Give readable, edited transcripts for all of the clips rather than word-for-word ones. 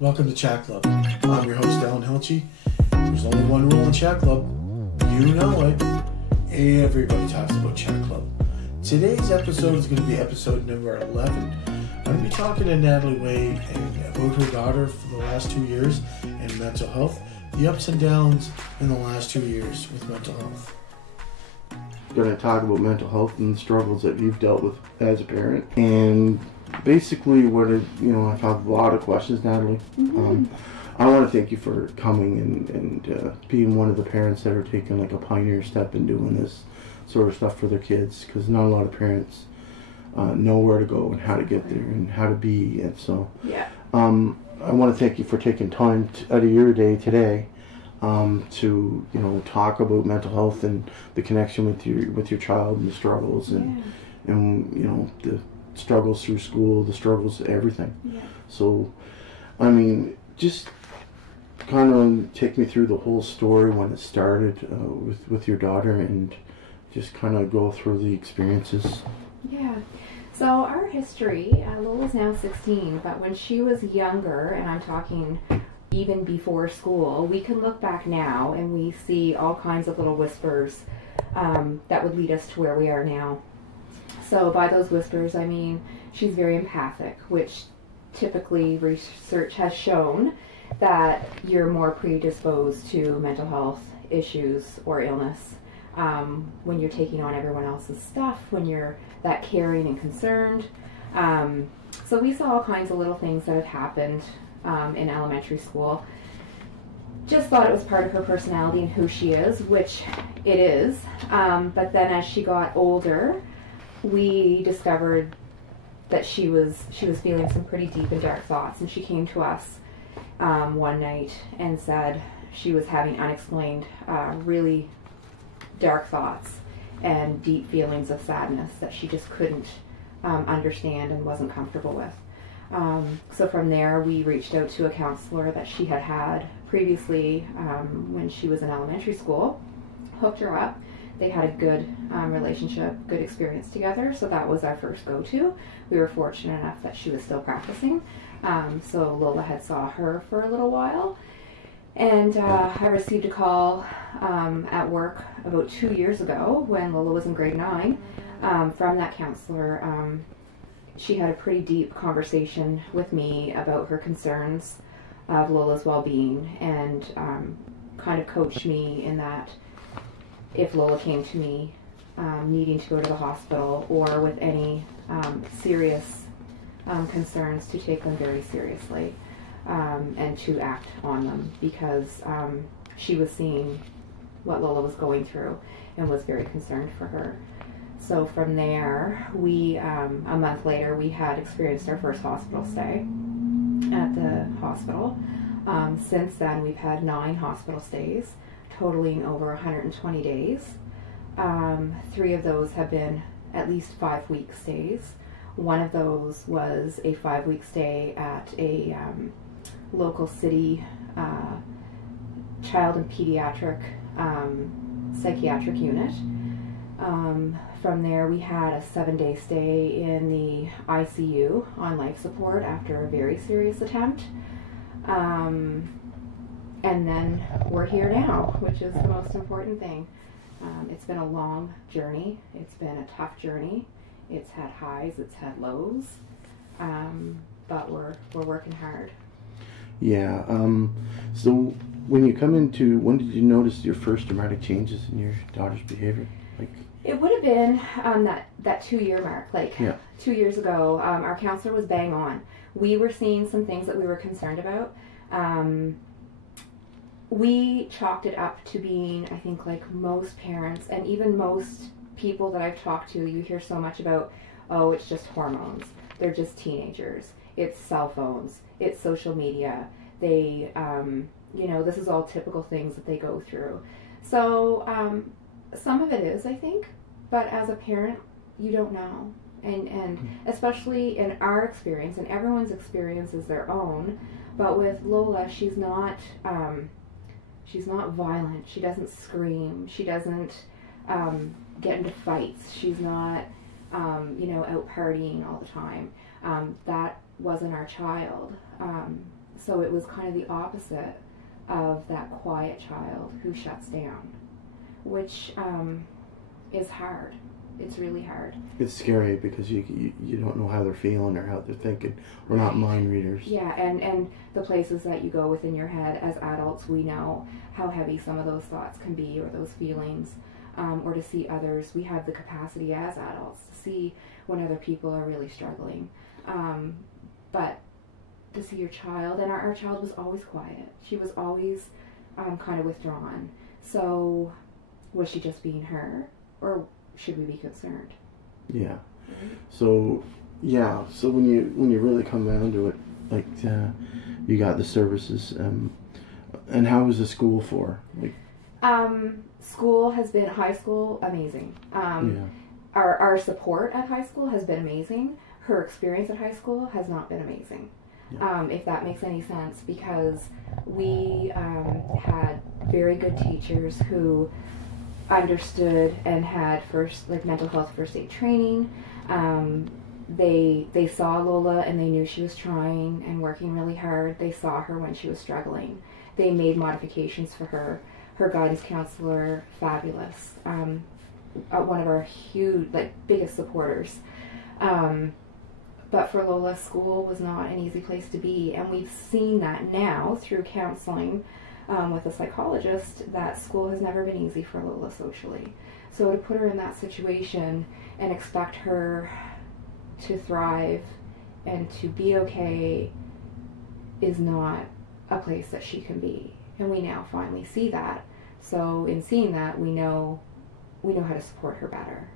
Welcome to Chat Club. I'm your host, Alan Helchi. There's only one rule in Chat Club. You know it. Everybody talks about Chat Club. Today's episode is going to be episode number 11. I'm going to be talking to Natalie Way about her daughter for the last 2 years and mental health, the ups and downs in the last 2 years with mental health. Going to talk about mental health and the struggles that you've dealt with as a parent, and basically I have a lot of questions, Natalie. I want to thank you for coming and being one of the parents that are taking like a pioneer step in doing this sort of stuff for their kids, because not a lot of parents know where to go and how to get there and how to be. And so I want to thank you for taking time out of your day today to talk about mental health and the connection with your child and the struggles and the struggles through school, the struggles, everything. So I mean, just kind of take me through the whole story when it started with your daughter, and just kind of go through the experiences. So our history, Lola's now 16, but when she was younger, and I'm talking even before school, we can look back now and we see all kinds of little whispers that would lead us to where we are now. So by those whispers, I mean she's very empathic, which typically research has shown that you're more predisposed to mental health issues or illness when you're taking on everyone else's stuff, when you're that caring and concerned. So we saw all kinds of little things that had happened in elementary school. Just thought it was part of her personality and who she is, which it is. But then as she got older, we discovered that she was feeling some pretty deep and dark thoughts, and she came to us one night and said she was having unexplained, really dark thoughts and deep feelings of sadness that she just couldn't understand and wasn't comfortable with. So from there, we reached out to a counselor that she had previously when she was in elementary school, hooked her up. They had a good relationship, good experience together, so that was our first go-to. We were fortunate enough that she was still practicing, so Lola had saw her for a little while. And I received a call at work about 2 years ago when Lola was in grade 9 from that counselor. She had a pretty deep conversation with me about her concerns of Lola's well-being, and kind of coached me in that if Lola came to me needing to go to the hospital or with any serious concerns, to take them very seriously and to act on them, because she was seeing what Lola was going through and was very concerned for her. So from there, we a month later, we had experienced our first hospital stay at the hospital. Since then, we've had 9 hospital stays, totaling over 120 days. 3 of those have been at least 5-week stays. One of those was a 5-week stay at a local city child and pediatric psychiatric unit. From there, we had a 7-day stay in the ICU on life support after a very serious attempt. And then we're here now, which is the most important thing. It's been a long journey. It's been a tough journey. It's had highs, it's had lows, but we're working hard. Yeah. So when did you notice your first dramatic changes in your daughter's behavior? It would have been that 2-year mark, 2 years ago. Our counselor was bang on. We were seeing some things that we were concerned about. We chalked it up to being, I think, like most parents and even most people that I've talked to, you hear so much about, oh, it's just hormones. They're just teenagers. It's cell phones. It's social media. They, this is all typical things that they go through. So some of it is, I think, but as a parent, you don't know. And especially in our experience, and everyone's experience is their own, but with Lola, she's not violent. She doesn't scream. She doesn't get into fights. She's not, out partying all the time. That wasn't our child. So it was kind of the opposite of that quiet child who shuts down, which is hard. It's really hard. It's scary because you don't know how they're feeling or how they're thinking. We're not mind readers. Yeah, and the places that you go within your head as adults, we know how heavy some of those thoughts can be, or those feelings, or to see others. We have the capacity as adults to see when other people are really struggling. But to see your child, and our child was always quiet. She was always kind of withdrawn. So was she just being her, or should we be concerned? Yeah. So when you really come down to it, like you got the services, and how was the school for? Like, school has been, high school, amazing. Our support at high school has been amazing. Her experience at high school has not been amazing. Yeah. If that makes any sense, because we had very good teachers who understood and had mental health first aid training. They saw Lola and they knew she was trying and working really hard. They saw her when she was struggling. They made modifications for her. Her guidance counselor, fabulous. One of our huge, biggest supporters. But for Lola, school was not an easy place to be, and we've seen that now through counseling with a psychologist, that school has never been easy for Lola socially. So to put her in that situation and expect her to thrive and to be okay is not a place that she can be. And we now finally see that. So in seeing that, we know how to support her better.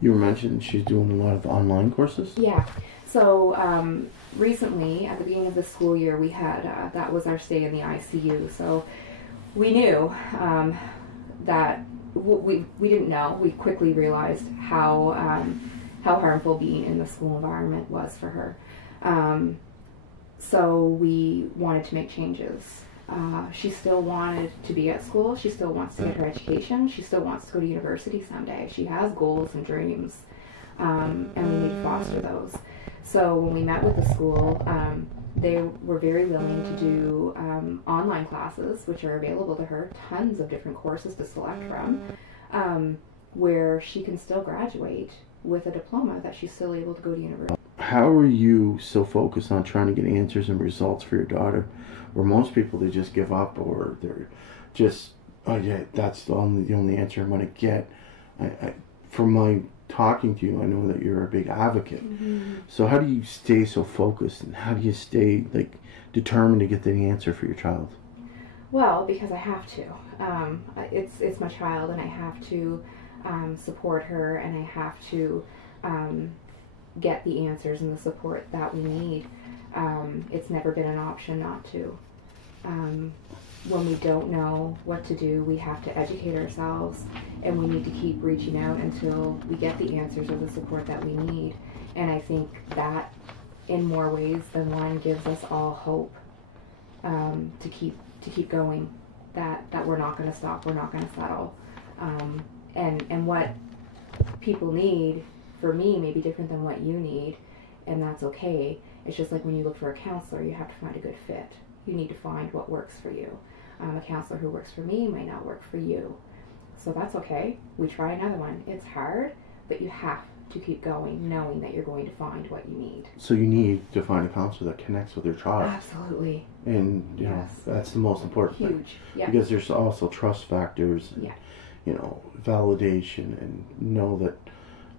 You were mentioning she's doing a lot of online courses? Yeah. So recently, at the beginning of the school year, we had, that was our stay in the ICU. So we knew that, we didn't know, we quickly realized how harmful being in the school environment was for her. So we wanted to make changes. She still wanted to be at school. She still wants to get her education. She still wants to go to university someday. She has goals and dreams, and we need to foster those. So when we met with the school, they were very willing to do online classes, which are available to her, tons of different courses to select from, where she can still graduate with a diploma, that she's still able to go to university. How are you so focused on trying to get answers and results for your daughter, where most people, they just give up, or they're just, oh yeah, that's the only answer I'm going to get? From my talking to you, I know that you're a big advocate. Mm-hmm. So how do you stay so focused, and how do you stay determined to get the answer for your child? Well, because I have to. It's my child, and I have to support her, and I have to get the answers and the support that we need. It's never been an option not to. When we don't know what to do, we have to educate ourselves, and we need to keep reaching out until we get the answers or the support that we need. And I think that, in more ways than one, gives us all hope to keep going. That we're not going to stop. We're not going to settle. And what people need, for me, may be different than what you need, and that's okay. It's just like when you look for a counselor, you have to find a good fit. You need to find what works for you. A counselor who works for me might not work for you. So that's okay. We try another one. It's hard, but you have to keep going, knowing that you're going to find what you need. So you need to find a counselor that connects with your child. Absolutely. And, you know, that's the most important thing. Huge. Yeah. Because there's also trust factors and, Yeah. you know, validation, and know that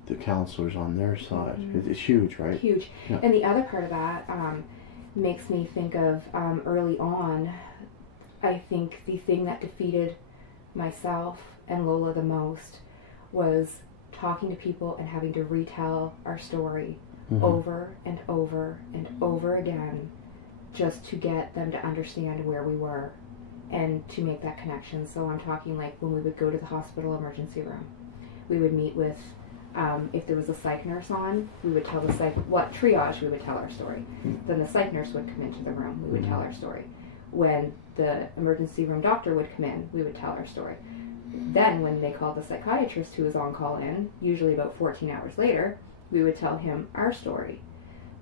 the counselor's on their side. Mm-hmm. It's huge, right? Huge. Yeah. And the other part of that makes me think of early on, I think the thing that defeated myself and Lola the most was talking to people and having to retell our story over and over and over again, just to get them to understand where we were and to make that connection. So I'm talking like when we would go to the hospital emergency room, we would meet with, if there was a psych nurse on, we would tell the psych, what triage, we would tell our story. Then the psych nurse would come into the room, we would tell our story. When the emergency room doctor would come in, we would tell our story. Then when they called the psychiatrist who was on call in, usually about 14 hours later, we would tell him our story.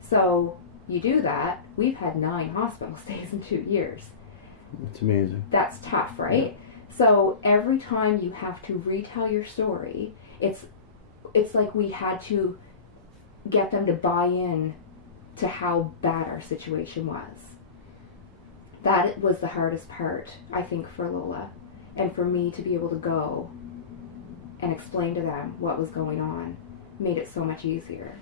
So You do that, we've had 9 hospital stays in 2 years. It's amazing. That's tough, right? Yeah. So every time you have to retell your story, it's like we had to get them to buy in to how bad our situation was. That was the hardest part, I think, for Lola, and for me to be able to go and explain to them what was going on made it so much easier.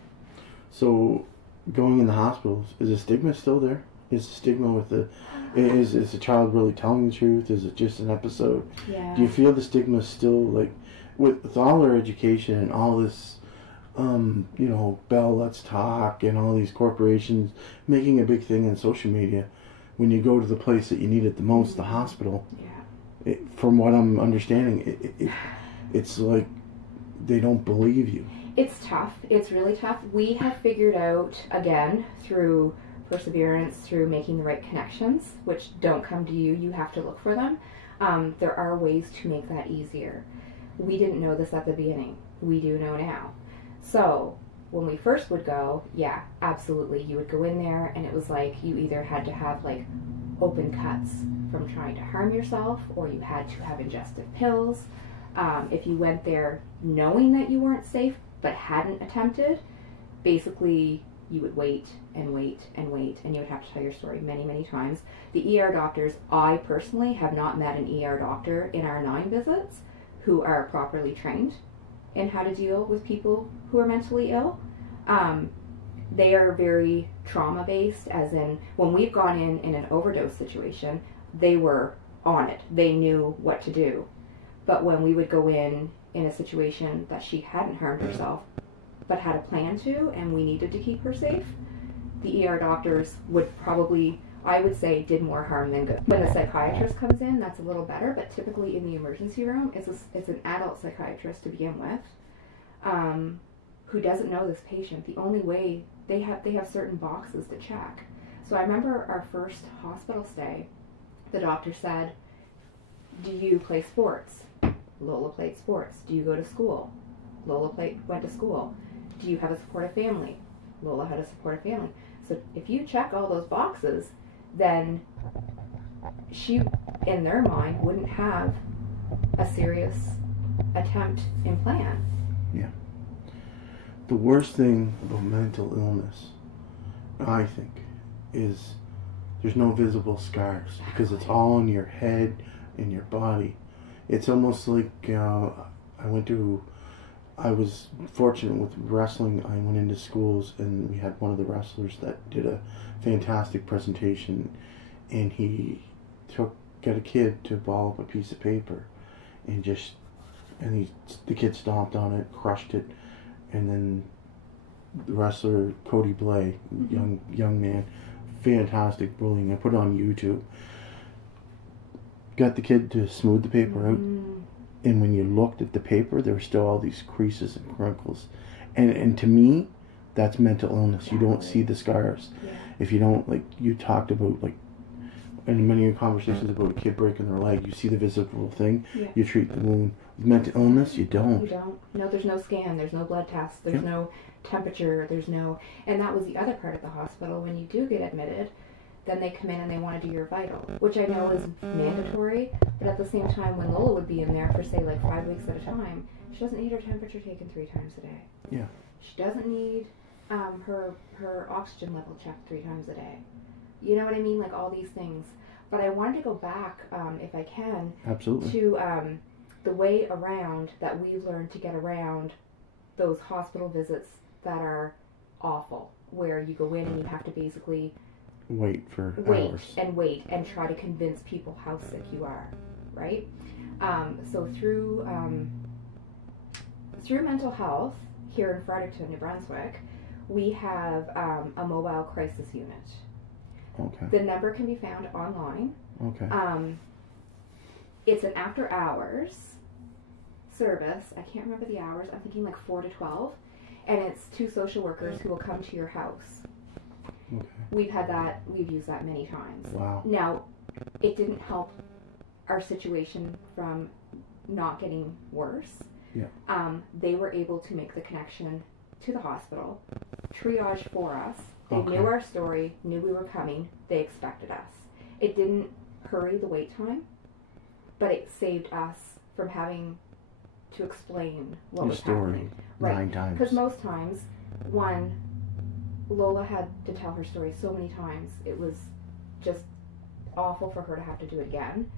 So, going in the hospitals, is the stigma still there? Is the stigma with the... Is the child really telling the truth? Is it just an episode? Yeah. Do you feel the stigma still, like, with all our education and all this, you know, Bell Let's Talk and all these corporations making a big thing in social media, when you go to the place that you need it the most, the hospital, from what I'm understanding, it's like they don't believe you. It's tough. It's really tough. We have figured out, again, through perseverance, through making the right connections, which don't come to you, you have to look for them. There are ways to make that easier. We didn't know this at the beginning. We do know now. So when we first would go, yeah, absolutely, you would go in there and it was like you either had to have like open cuts from trying to harm yourself, or you had to have ingestive pills. If you went there knowing that you weren't safe but hadn't attempted, basically you would wait and wait and wait, and you would have to tell your story many, many times. The ER doctors, I personally have not met an ER doctor in our 9 visits who are properly trained in how to deal with people who are mentally ill. They are very trauma-based, as in when we've gone in an overdose situation, they were on it. They knew what to do. But when we would go in a situation that she hadn't harmed herself, but had a plan to, and we needed to keep her safe, the ER doctors would probably, I would say, did more harm than good. When a psychiatrist comes in, that's a little better, but typically in the emergency room, it's an adult psychiatrist to begin with, who doesn't know this patient. The only way, they have certain boxes to check. So I remember our first hospital stay, the doctor said, do you play sports? Lola played sports. Do you go to school? Lola went to school. Do you have a supportive family? Lola had a supportive family. So if you check all those boxes, then she, in their mind, wouldn't have a serious attempt in plan. Yeah. The worst thing about mental illness, I think, is there's no visible scars because it's all in your head and your body. It's almost like I was fortunate with wrestling. I went into schools and we had one of the wrestlers that did a fantastic presentation, and he got a kid to ball up a piece of paper and the kid stomped on it, crushed it, and then the wrestler Cody Blay, young man, fantastic bullying. I put it on YouTube. Got the kid to smooth the paper out, and when you looked at the paper, there were still all these creases and crinkles, and to me, that's mental illness. You don't see the scars. Yeah. If you don't, like you talked about, like in many of your conversations about a kid breaking their leg, you see the visible thing. Yeah. You treat the wound. With mental illness, you don't. You don't. No, there's no scan. There's no blood test. There's no temperature. There's no. And that was the other part of the hospital. When you do get admitted, then they come in and they want to do your vital, which I know is mandatory, but at the same time, when Lola would be in there for, say, like 5 weeks at a time, she doesn't need her temperature taken 3 times a day. Yeah. She doesn't need her oxygen level checked 3 times a day. You know what I mean? Like all these things. But I wanted to go back, if I can, absolutely, to the way around that we've learned to get around those hospital visits that are awful, where you go in and you have to basically wait hours. And try to convince people how sick you are, right? So through mental health here in Fredericton, New Brunswick, we have a mobile crisis unit. Okay. The number can be found online. Okay. It's an after hours service. I can't remember the hours. I'm thinking like 4 to 12, and it's 2 social workers who will come to your house. Okay. We've used that many times. Wow. Now, it didn't help our situation from not getting worse. Yeah. They were able to make the connection to the hospital, triage for us, They Okay. knew our story, knew we were coming, they expected us. It didn't hurry the wait time, but it saved us from having to explain what Your was story happening. 9 times. Because most times, one, Lola had to tell her story so many times, it was just awful for her to have to do it again.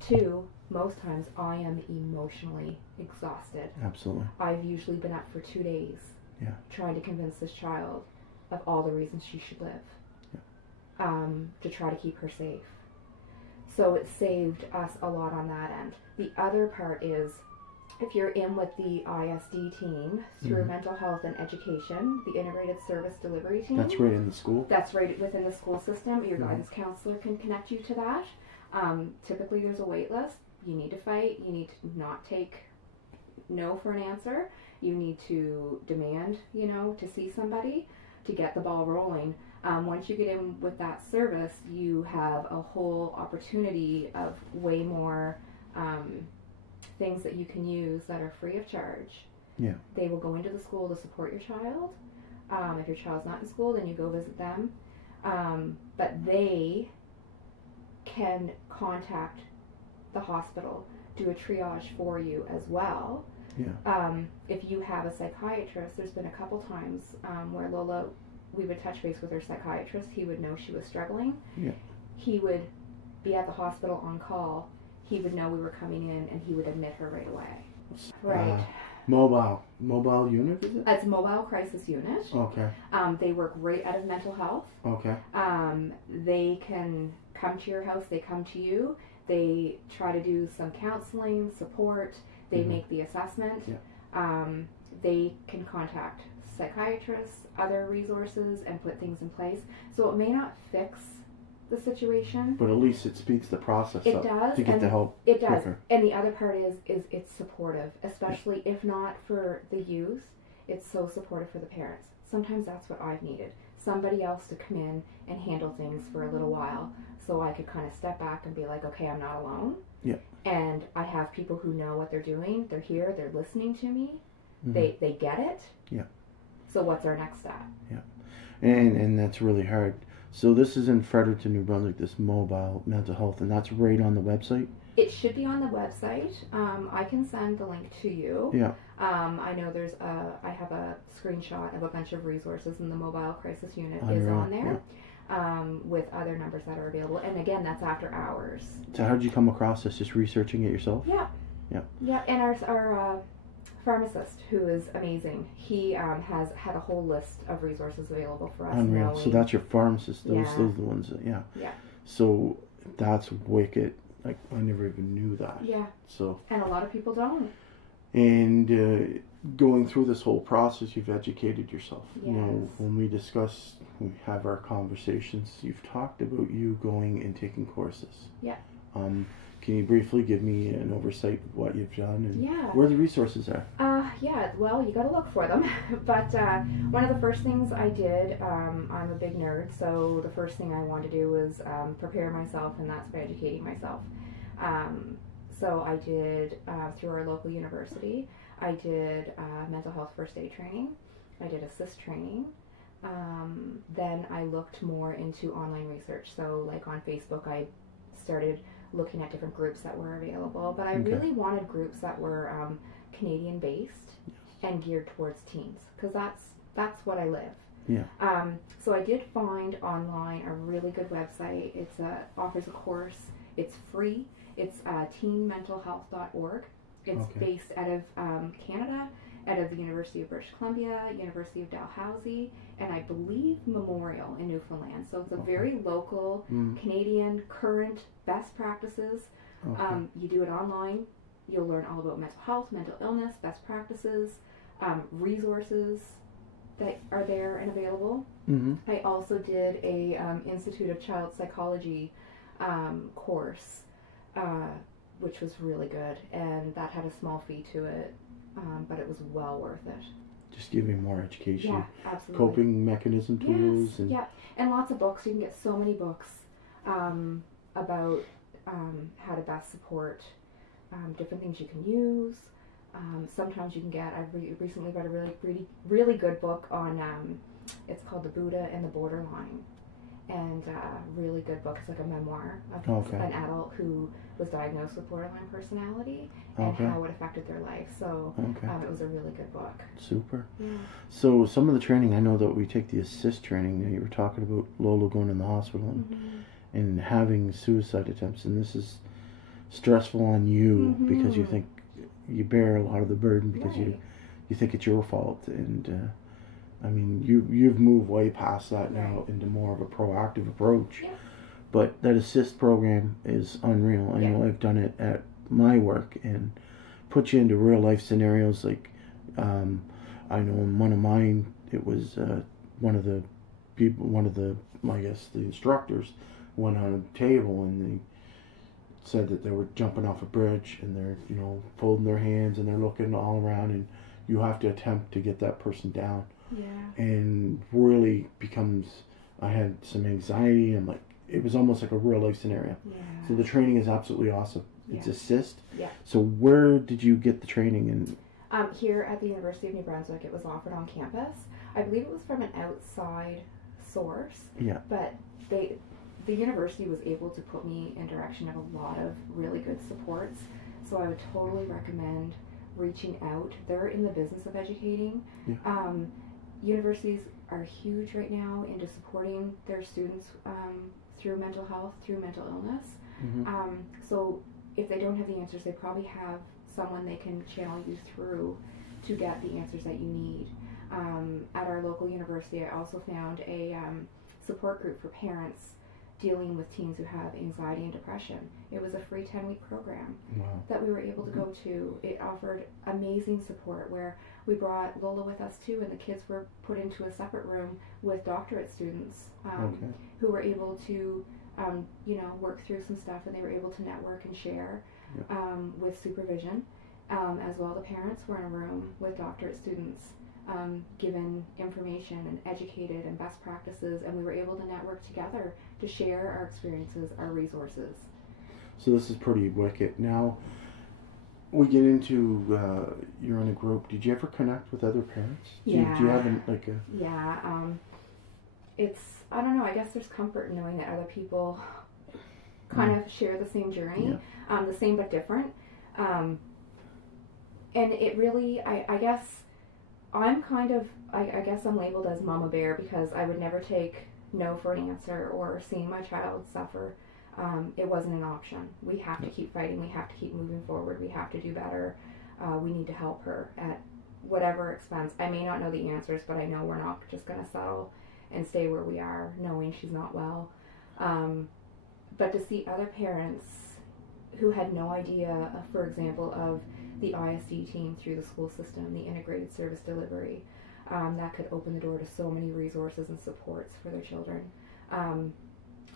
2, most times I am emotionally exhausted. Absolutely. I've usually been up for 2 days trying to convince this child of all the reasons she should live, to try to keep her safe. So it saved us a lot on that end. The other part is, if you're in with the ISD team through mental health and education, the integrated service delivery team. That's right in the school? That's right within the school system. Your guidance counselor can connect you to that. Typically there's a wait list. You need to fight. You need to not take no for an answer. You need to demand, to see somebody to get the ball rolling. Once you get in with that service, you have a whole opportunity of way more things that you can use that are free of charge. Yeah. They will go into the school to support your child. If your child's not in school, then you go visit them. But they can contact the hospital, do a triage for you as well. Yeah. If you have a psychiatrist, there's been a couple times where Lola, we would touch base with her psychiatrist. He would know she was struggling. Yeah. He would be at the hospital on call. He would know we were coming in, and he would admit her right away. Right. Mobile unit, is it? It's a mobile crisis unit. Okay. They work right out of mental health. Okay. They can come to your house. They come to you. They try to do some counseling, support. They make the assessment. Yeah. They can contact psychiatrists, other resources, and put things in place. So it may not fix the situation. But at least it speeds the process It up does, to get and the help It does. quicker. And the other part is it's supportive, especially if not for the youth, it's so supportive for the parents. Sometimes that's what I've needed. Somebody else to come in and handle things for a little while so I could kind of step back and be like, okay, I'm not alone. Yeah. And I have people who know what they're doing. They're here. They're listening to me. They get it. Yeah. So what's our next step? Yeah. And that's really hard. So this is in Fredericton, New Brunswick, this mobile mental health, and that's right on the website? It should be on the website. I can send the link to you. Yeah. I know I have a screenshot of a bunch of resources, and the mobile crisis unit is Unreal, on there with other numbers that are available. And again, that's after hours. So how did you come across this? Just researching it yourself? Yeah. Yeah. Yeah, and our pharmacist, who is amazing, he has had a whole list of resources available for us. Unreal. So that's your pharmacist. Those Yeah. those are the ones that, yeah. Yeah. So that's wicked. Like, I never even knew that. Yeah. So. And a lot of people don't. And going through this whole process, you've educated yourself. Yes. You know, when we have our conversations, you've talked about you going and taking courses. Yeah. Can you briefly give me an oversight of what you've done and Yeah. where the resources are? Yeah, well, you gotta look for them. But one of the first things I did, I'm a big nerd, so the first thing I wanted to do was prepare myself, and that's by educating myself. So I did, through our local university, I did mental health first aid training. I did assist training. Then I looked more into online research. So like on Facebook, I started looking at different groups that were available. But I really wanted groups that were Canadian based and geared towards teens, because that's what I live. Yeah. So I did find online a really good website. It's offers a course. It's free. It's teenmentalhealth.org. It's based out of Canada, out of the University of British Columbia, University of Dalhousie, and I believe Memorial in Newfoundland. So it's a very local, Canadian, current best practices. You do it online. You'll learn all about mental health, mental illness, best practices, resources that are there and available. I also did a Institute of Child Psychology course, which was really good, and that had a small fee to it, but it was well worth it. Just giving more education. Yeah, absolutely. Coping mechanism tools. Yes, yeah, and lots of books. You can get so many books about how to best support different things you can use. Sometimes you can get, I've recently read a really good book on It's called The Buddha and the Borderline. And really good book. It's like a memoir of Okay. an adult who was diagnosed with borderline personality and Okay. how it affected their life. So Okay. it was a really good book. Super. Yeah. So some of the training, I know that we take the assist training. You were talking about Lola going in the hospital and having suicide attempts, and this is stressful on you because you think you bear a lot of the burden because Right. you think it's your fault, and I mean you've moved way past that now Right. into more of a proactive approach. Yeah. But that assist program is unreal. I know Yeah. I've done it at my work and put you into real life scenarios. Like I know in one of mine, it was one of the I guess the instructors went on a table and they said that they were jumping off a bridge and they're folding their hands and they're looking all around, and you have to attempt to get that person down. Yeah. And really becomes, I had some anxiety and it was almost like a real life scenario. Yeah. So the training is absolutely awesome. It's Yeah. assist. Yeah. So where did you get the training? And Here at the University of New Brunswick, it was offered on campus. I believe it was from an outside source. Yeah. But the university was able to put me in direction of a lot of really good supports. So I would totally recommend reaching out. They're in the business of educating. Yeah. Universities are huge right now into supporting their students through mental health, through mental illness. So if they don't have the answers, they probably have someone they can channel you through to get the answers that you need. At our local university, I also found a support group for parents dealing with teens who have anxiety and depression. It was a free 10-week program Wow. that we were able to go to. It offered amazing support where we brought Lola with us too, and the kids were put into a separate room with doctorate students Okay. who were able to work through some stuff, and they were able to network and share with supervision. As well, the parents were in a room with doctorate students, given information and educated and best practices, and we were able to network together to share our experiences, our resources. So this is pretty wicked. Now we get into you're in a group. Did you ever connect with other parents? Do you have a Yeah, it's, I don't know, I guess there's comfort in knowing that other people kind of share the same journey, the same but different. And it really, I guess I'm kind of, I guess I'm labeled as Mama Bear because I would never take no for an answer or seeing my child suffer. It wasn't an option. We have to keep fighting. We have to keep moving forward. We have to do better. We need to help her at whatever expense. I may not know the answers, but I know we're not just going to settle and stay where we are, knowing she's not well. But to see other parents who had no idea, for example, of the ISD team through the school system, the integrated service delivery, that could open the door to so many resources and supports for their children.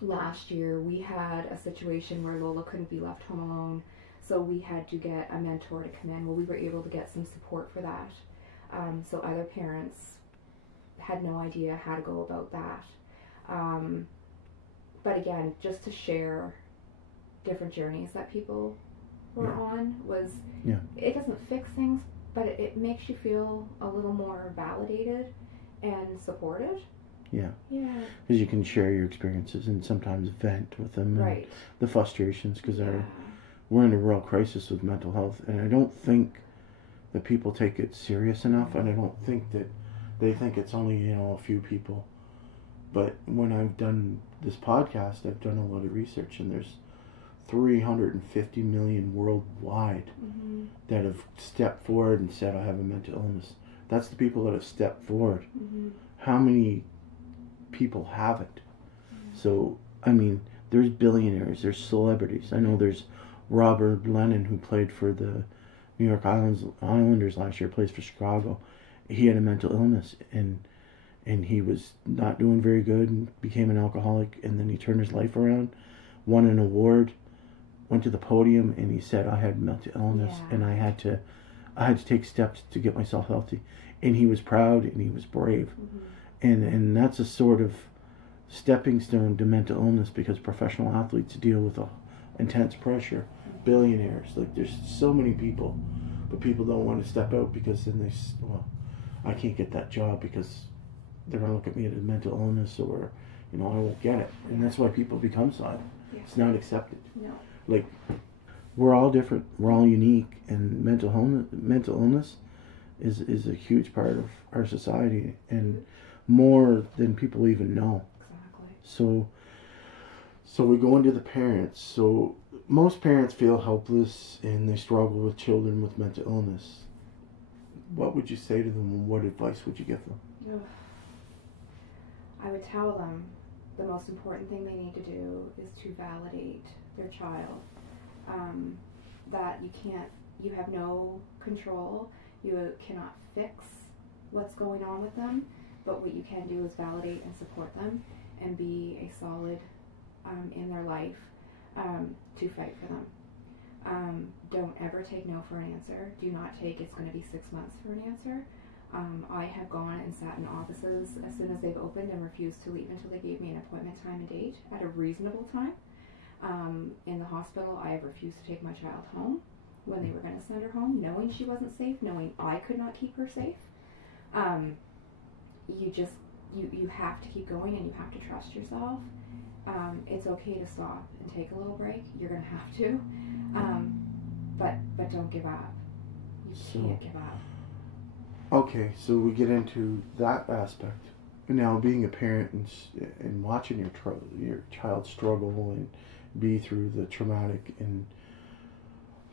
Last year, we had a situation where Lola couldn't be left home alone, so we had to get a mentor to come in. Well, we were able to get some support for that. So other parents had no idea how to go about that. But again, just to share different journeys that people were on was, it doesn't fix things, but it makes you feel a little more validated and supported. Yeah. Yeah. Because you can share your experiences and sometimes vent with them. And Right. the frustrations, because we're in a real crisis with mental health, and I don't think that people take it serious enough, and I don't think that they think it's only a few people. But when I've done this podcast, I've done a lot of research, and there's 350 million worldwide that have stepped forward and said, I have a mental illness. That's the people that have stepped forward. How many people have it? So, I mean, there's billionaires, there's celebrities. I know there's Robert Lennon, who played for the New York Islanders last year, plays for Chicago. He had a mental illness, and he was not doing very good and became an alcoholic, and then he turned his life around, won an award, went to the podium, and he said, I had mental illness, and I had to take steps to get myself healthy. And he was proud, and he was brave. And that's a sort of stepping stone to mental illness, because professional athletes deal with intense pressure. Billionaires, there's so many people, but people don't want to step out because then I can't get that job because they're going to look at me as a mental illness, or, I won't get it. And that's why people become silent. Yeah. It's not accepted. No. Like, we're all different. We're all unique. And mental illness is a huge part of our society, and more than people even know. Exactly. So we go into the parents. So most parents feel helpless and they struggle with children with mental illness. What would you say to them, and what advice would you give them? Ugh. I would tell them the most important thing they need to do is to validate their child. That you have no control, you cannot fix what's going on with them, but what you can do is validate and support them and be a solid in their life to fight for them. Don't ever take no for an answer. Do not take it's going to be 6 months for an answer. I have gone and sat in offices as soon as they've opened and refused to leave until they gave me an appointment time and date at a reasonable time. In the hospital, I have refused to take my child home when they were going to send her home, knowing she wasn't safe, knowing I could not keep her safe. You have to keep going, and you have to trust yourself. It's okay to stop and take a little break. You're going to have to. But don't give up. You can't give up. Okay, so we get into that aspect. Now, being a parent and watching your child struggle and be through the traumatic, and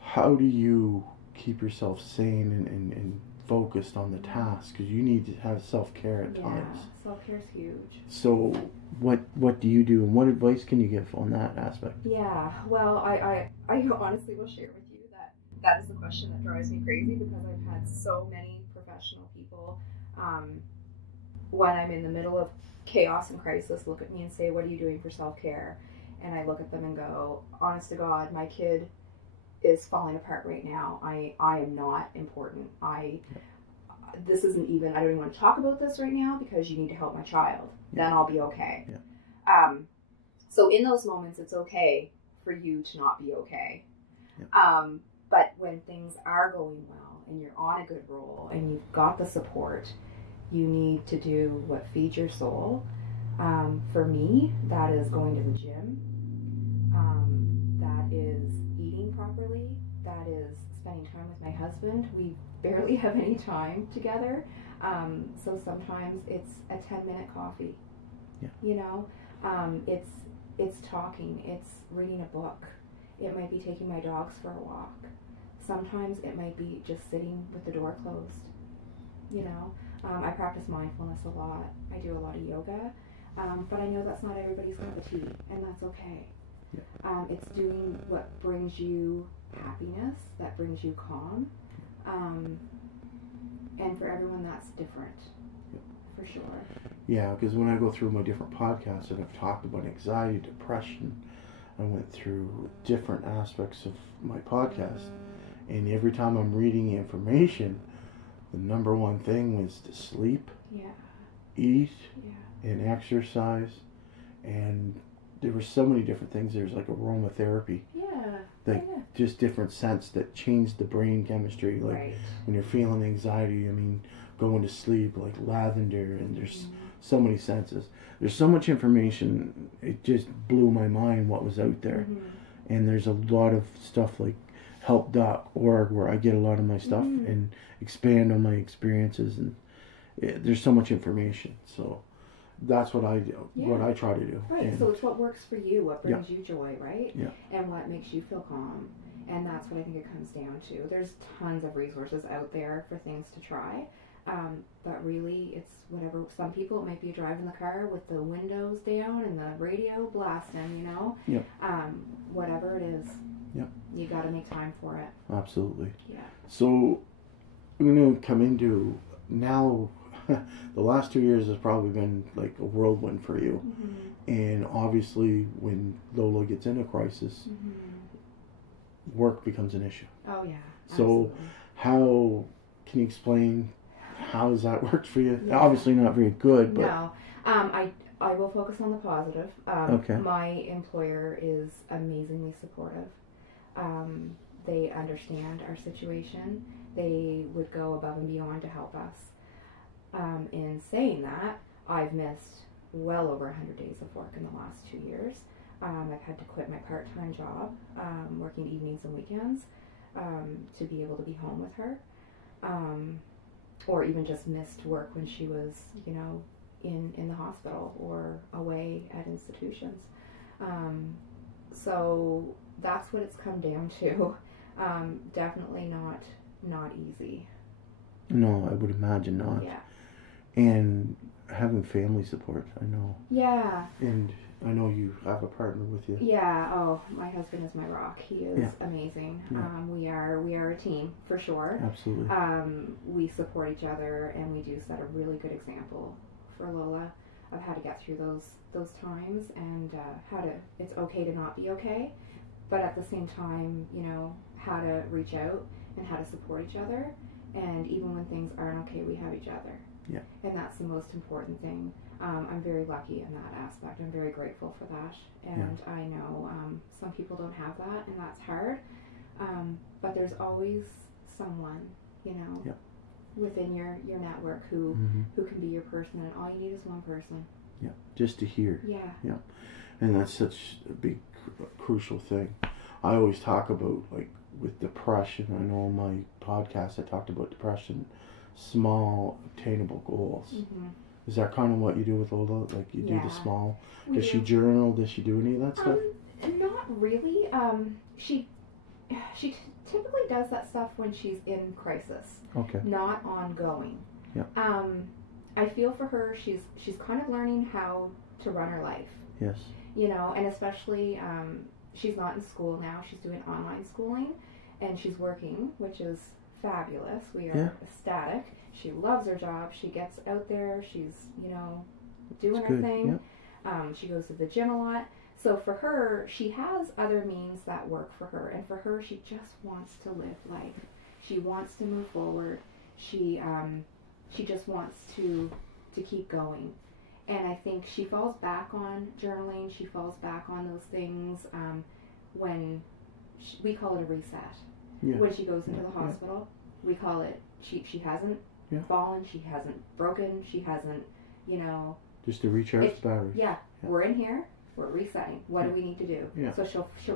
how do you keep yourself sane and focused on the task? Because you need to have self-care at times. Yeah, self-care is huge. So what do you do, and what advice can you give on that aspect? Yeah, well, I honestly will share with you that is the question that drives me crazy, because I've had so many professional people, when I'm in the middle of chaos and crisis, look at me and say, what are you doing for self-care? And I look at them and go, honest to God, my kid is falling apart right now. I am not important. This isn't even, I don't even want to talk about this right now because you need to help my child. Yeah. Then I'll be okay. Yeah. So in those moments, it's okay for you to not be okay. Yeah. But when things are going well and you're on a good roll and you've got the support, you need to do what feeds your soul. For me, that is going to the gym. That is eating properly. That is spending time with my husband. We barely have any time together. So sometimes it's a 10-minute coffee. Yeah. It's talking. It's reading a book. It might be taking my dogs for a walk. Sometimes it might be just sitting with the door closed. I practice mindfulness a lot. I do a lot of yoga. But I know that's not everybody's cup of tea, and that's okay. Yeah. It's doing what brings you happiness, that brings you calm. And for everyone, that's different. Yeah. For sure. Yeah, because when I go through my different podcasts and I've talked about anxiety, depression, I went through different aspects of my podcast. And every time I'm reading information, the number one thing was to sleep, eat, and exercise. And there were so many different things. There's like aromatherapy. Just different scents that change the brain chemistry. Like when you're feeling anxiety, going to sleep, like lavender, and there's so many senses. There's so much information. It just blew my mind what was out there. And there's a lot of stuff like help.org where I get a lot of my stuff and expand on my experiences, and there's so much information. So that's what I do, what I try to do. Right, so it's what works for you, what brings you joy, right? Yeah. And what makes you feel calm. And that's what I think it comes down to. There's tons of resources out there for things to try. But really, it's whatever. Some people, it might be driving the car with the windows down and the radio blasting, Yep. Whatever it is. Yep. You got to make time for it. Absolutely. Yeah. So we're going to come into now. The last 2 years has probably been like a whirlwind for you. And obviously, when Lola gets in a crisis, work becomes an issue. Oh, yeah. So how can you explain how has that worked for you? Yeah. Obviously not very good, but... No. I will focus on the positive. Okay. My employer is amazingly supportive. They understand our situation. They would go above and beyond to help us. In saying that, I've missed well over 100 days of work in the last 2 years. I've had to quit my part-time job, working evenings and weekends, to be able to be home with her. Or even just missed work when she was, you know, in the hospital or away at institutions. So that's what it's come down to. Definitely not easy. No, I would imagine not. Yeah. And having family support, I know. Yeah. And I know you have a partner with you. Yeah. Oh, my husband is my rock. He is Yeah. amazing. Yeah. We are a team for sure. Absolutely. We support each other, and we do set a really good example for Lola of how to get through those times, and it's okay to not be okay, but at the same time, you know, how to reach out and how to support each other, and even when things aren't okay, we have each other. Yeah. And that's the most important thing. I'm very lucky in that aspect. I'm very grateful for that, and I know some people don't have that, and that's hard. But there's always someone, you know, Yeah. within your network who can be your person, and all you need is one person. Yeah, just to hear. Yeah. And that's such a big, crucial thing. I always talk about, like, with depression, I know in my podcast I talked about depression, small, obtainable goals. Mm-hmm. Is that kind of what you do with Lola? Like, you do Yeah. the small? We Does she do. journal? Does she do any of that stuff? Not really. She typically does that stuff when she's in crisis, Okay. not ongoing. Yeah. I feel for her. She's kind of learning how to run her life. Yes. You know, and especially she's not in school now. She's doing online schooling, and she's working, which is fabulous. We are ecstatic. She loves her job. She gets out there. She's, you know, doing That's her good. thing. Yeah. She goes to the gym a lot. So for her, she has other means that work for her. And for her, she just wants to live life. She wants to move forward. She just wants to keep going. And I think she falls back on journaling. She falls back on those things when we call it a reset. Yeah. When she goes into Yeah. the hospital, we call it, she hasn't Yeah. fallen, she hasn't broken, she hasn't, you know. Just to recharge the batteries. Yeah, we're in here, we're resetting. What do we need to do? Yeah. So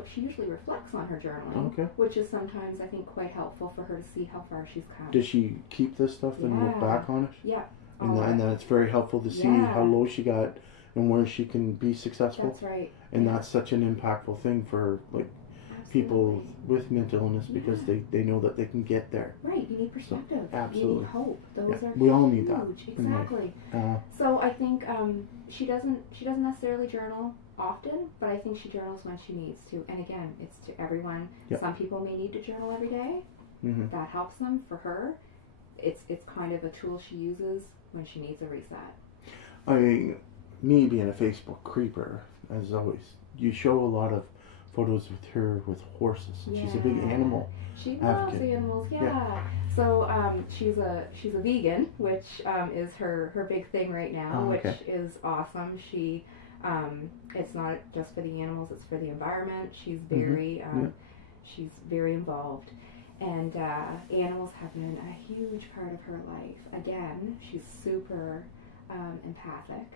she usually reflects on her journaling, Okay. which is sometimes, I think, quite helpful for her to see how far she's come. Does she keep this stuff and look Yeah. back on it? Yeah. And that's very helpful to see Yeah. how low she got and where she can be successful. That's right. And that's such an impactful thing for, like, people Absolutely. with mental illness because they know that they can get there. Right, you need perspective. absolutely. You need hope. Those Yeah, are we all huge. need that in life. Exactly. Uh, So I think she doesn't necessarily journal often, but I think she journals when she needs to. And again, it's to everyone. Yep. Some people may need to journal every day. mhm. That helps them. For her, it's kind of a tool she uses when she needs a reset. I mean, me being a Facebook creeper, as always, you show a lot of photos with her with horses. And she's a big Yeah. animal. She loves Advocate. animals, yeah. Yeah. So she's a vegan, which is her big thing right now, Oh, okay. which is awesome. She it's not just for the animals; it's for the environment. She's very she's very involved, and animals have been a huge part of her life. Again, she's super empathic.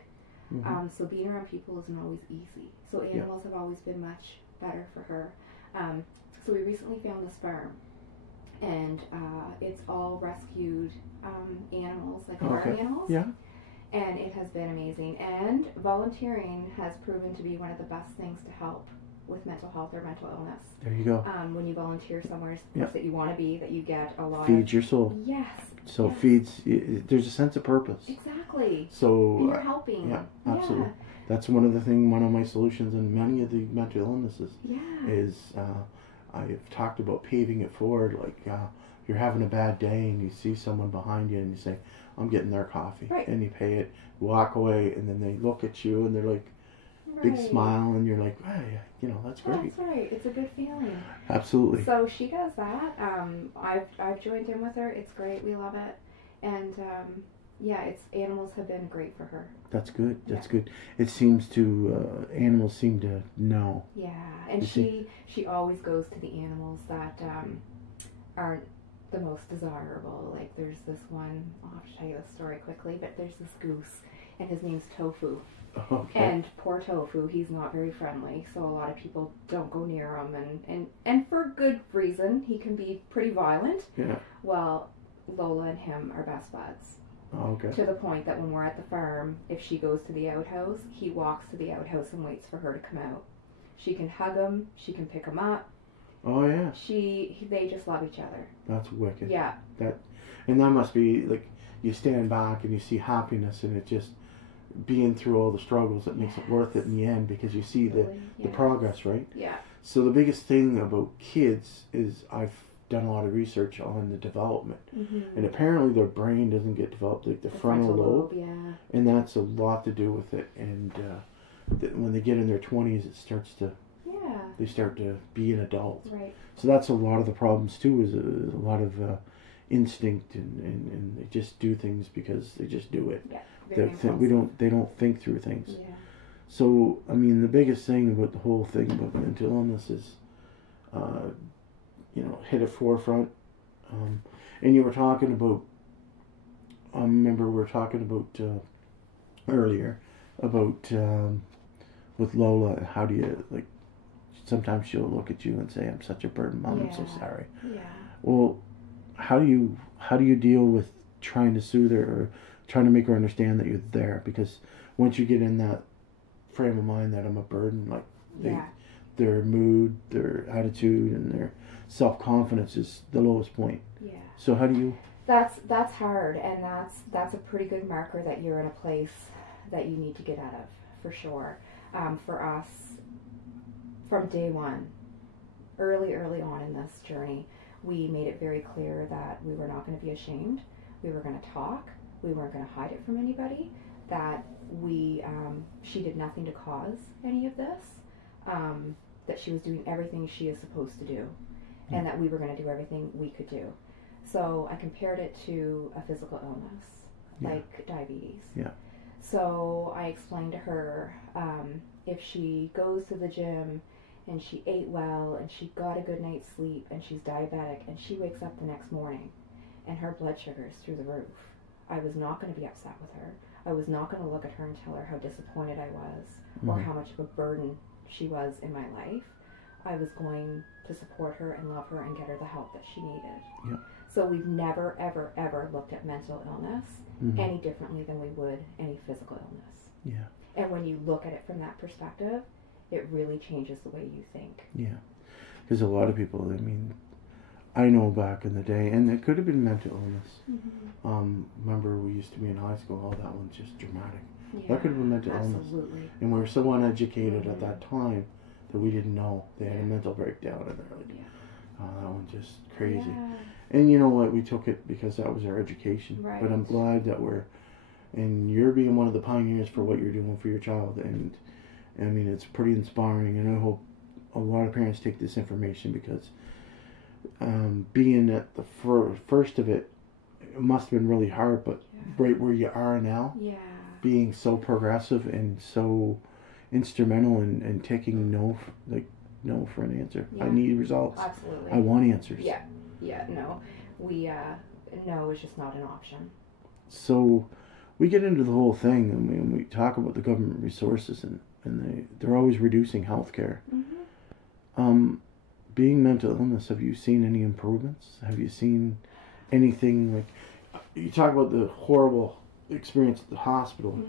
Mhm. So being around people isn't always easy. So animals have always been much better for her. So we recently found this farm, and it's all rescued animals, like farm Okay. animals. Yeah. And it has been amazing. And volunteering has proven to be one of the best things to help with mental health or mental illness. There you go. When you volunteer somewhere Yeah. that you want to be, that you get a lot Feeds your soul. of... Yes. So yes. feeds. There's a sense of purpose. Exactly. So And you're helping. yeah, absolutely. That's one of my solutions in many of the mental illnesses Yeah. is I've talked about paving it forward. Like you're having a bad day and you see someone behind you and you say, "I'm getting their coffee," Right. and you pay it, walk away, and then they look at you and they're like big Right. smile, and you're like, "Hey, that's great." That's right. It's a good feeling. Absolutely. So she does that. I've joined in with her. It's great. We love it. And animals have been great for her. That's good. That's good. It seems to animals seem to know. Yeah, and You she always goes to the animals that aren't the most desirable. Like there's this one. I'll have to tell you the story quickly, but there's this goose, and his name's Tofu. Okay. And poor Tofu, he's not very friendly, so a lot of people don't go near him, and for good reason. He can be pretty violent. Yeah. Well, Lola and him are best buds. Okay. To the point that when we're at the farm, if she goes to the outhouse, he walks to the outhouse and waits for her to come out. She can hug him, she can pick him up. Oh yeah. They just love each other. That's wicked. Yeah. And that must be like, you stand back and you see happiness, and it just being through all the struggles that makes it worth it in the end, because you see the progress, right? Yeah. So the biggest thing about kids is, I've done a lot of research on the development, and apparently their brain doesn't get developed like the frontal lobe, and that's a lot to do with it. And when they get in their 20s, it starts to they start to be an adult. Right. So that's a lot of the problems too, is a lot of instinct, and they just do things because they just do it. Yeah. They don't think through things. Yeah. So I mean, the biggest thing about the whole thing about mental illness is, hit a forefront. And you were talking about, I remember we were talking about earlier about with Lola, how do you, like, sometimes she'll look at you and say, "I'm such a burden, Mom. I'm so sorry." Yeah. Well, how do you deal with trying to soothe her, or trying to make her understand that you're there? Because once you get in that frame of mind that I'm a burden, like, their mood, their attitude, and their self-confidence is the lowest point. Yeah. So how do you? That's hard, and that's a pretty good marker that you're in a place that you need to get out of, for sure. For us, from day one, early on in this journey, we made it very clear that we were not going to be ashamed. We were going to talk. We weren't going to hide it from anybody. That she did nothing to cause any of this. That she was doing everything she is supposed to do, and that we were going to do everything we could do. So I compared it to a physical illness, like diabetes. Yeah. So I explained to her, if she goes to the gym and she ate well and she got a good night's sleep and she's diabetic and she wakes up the next morning and her blood sugar is through the roof, I was not going to be upset with her. I was not going to look at her and tell her how disappointed I was or how much of a burden she was in my life. I was going to support her and love her and get her the help that she needed. Yep. So we've never, ever, ever looked at mental illness any differently than we would any physical illness. Yeah. And when you look at it from that perspective, it really changes the way you think. Yeah. Because a lot of people, I mean, I know back in the day, and it could have been mental illness. Remember, we used to be in high school, oh, that one's just dramatic. Yeah, that could have been mental illness. And we were so uneducated at that time that we didn't know they had a mental breakdown, and they're like, oh, that one's just crazy. Yeah. And you know what? We took it because that was our education. Right. But I'm glad that and you're being one of the pioneers for what you're doing for your child. And I mean, it's pretty inspiring, and I hope a lot of parents take this information, because being at the first of it, it must have been really hard, but right where you are now, being so progressive and so instrumental in taking no for an answer. I need results. Absolutely. I want answers. No. No is just not an option. So we get into the whole thing, and we talk about the government resources, and they're always reducing healthcare. Being mental illness, have you seen any improvements? Have you seen anything, like, you talk about the horrible experience at the hospital.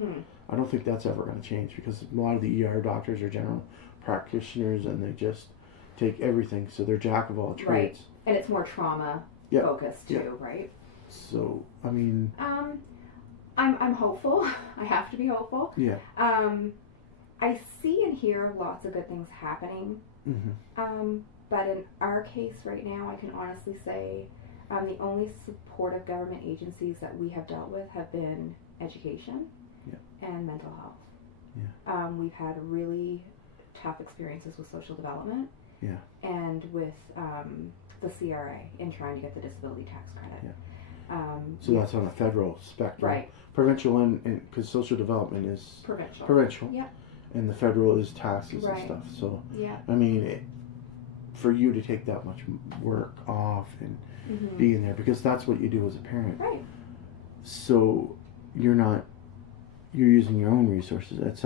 I don't think that's ever going to change, because a lot of the ER doctors are general practitioners, and they just take everything, so they're jack of all trades. Right. And it's more trauma focused too, right? So, I mean, I'm hopeful. I have to be hopeful. Yeah. I see and hear lots of good things happening. But in our case right now, I can honestly say the only supportive government agencies that we have dealt with have been education and mental health. We've had really tough experiences with social development and with the CRA in trying to get the disability tax credit. So that's on a federal spectrum. Right. Provincial, and because social development is provincial. Yeah. And the federal is taxes and stuff. So, I mean, for you to take that much work off and being there, because that's what you do as a parent. Right. So you're not you're using your own resources at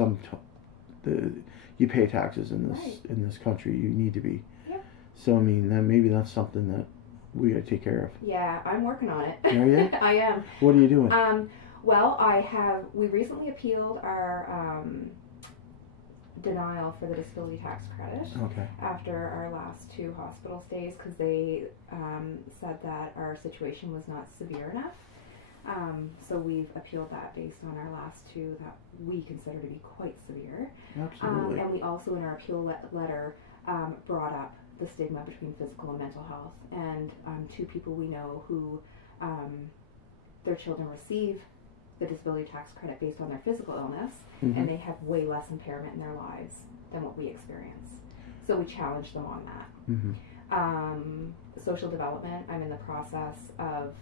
you pay taxes in this Right. in this country. You need to be. Yep. So I mean, maybe that's something that we got to take care of. Yeah, I'm working on it. Are you? I am. What are you doing? Well, we recently appealed our denial for the disability tax credit Okay. after our last 2 hospital stays because they said that our situation was not severe enough. So we've appealed that based on our last 2 that we consider to be quite severe. Absolutely. And we also in our appeal letter brought up the stigma between physical and mental health, and 2 people we know who their children receive the disability tax credit based on their physical illness, Mhm. and they have way less impairment in their lives than what we experience. So we challenged them on that. Mhm. Social development, I'm in the process of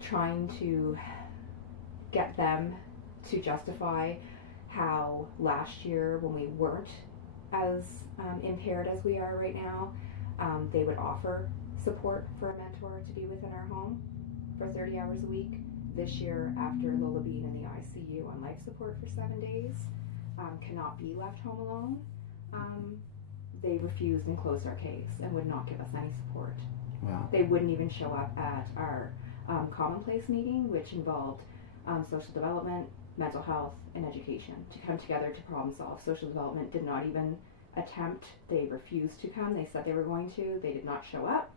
trying to get them to justify how last year when we weren't as impaired as we are right now, they would offer support for a mentor to be within our home for 30 hours a week. This year, after Lola being in the ICU on life support for 7 days, cannot be left home alone, they refused and closed our case and would not give us any support. Wow. They wouldn't even show up at our commonplace meeting, which involved social development, mental health, and education to come together to problem solve. Social development did not even attempt. They refused to come. They said they were going to. They did not show up.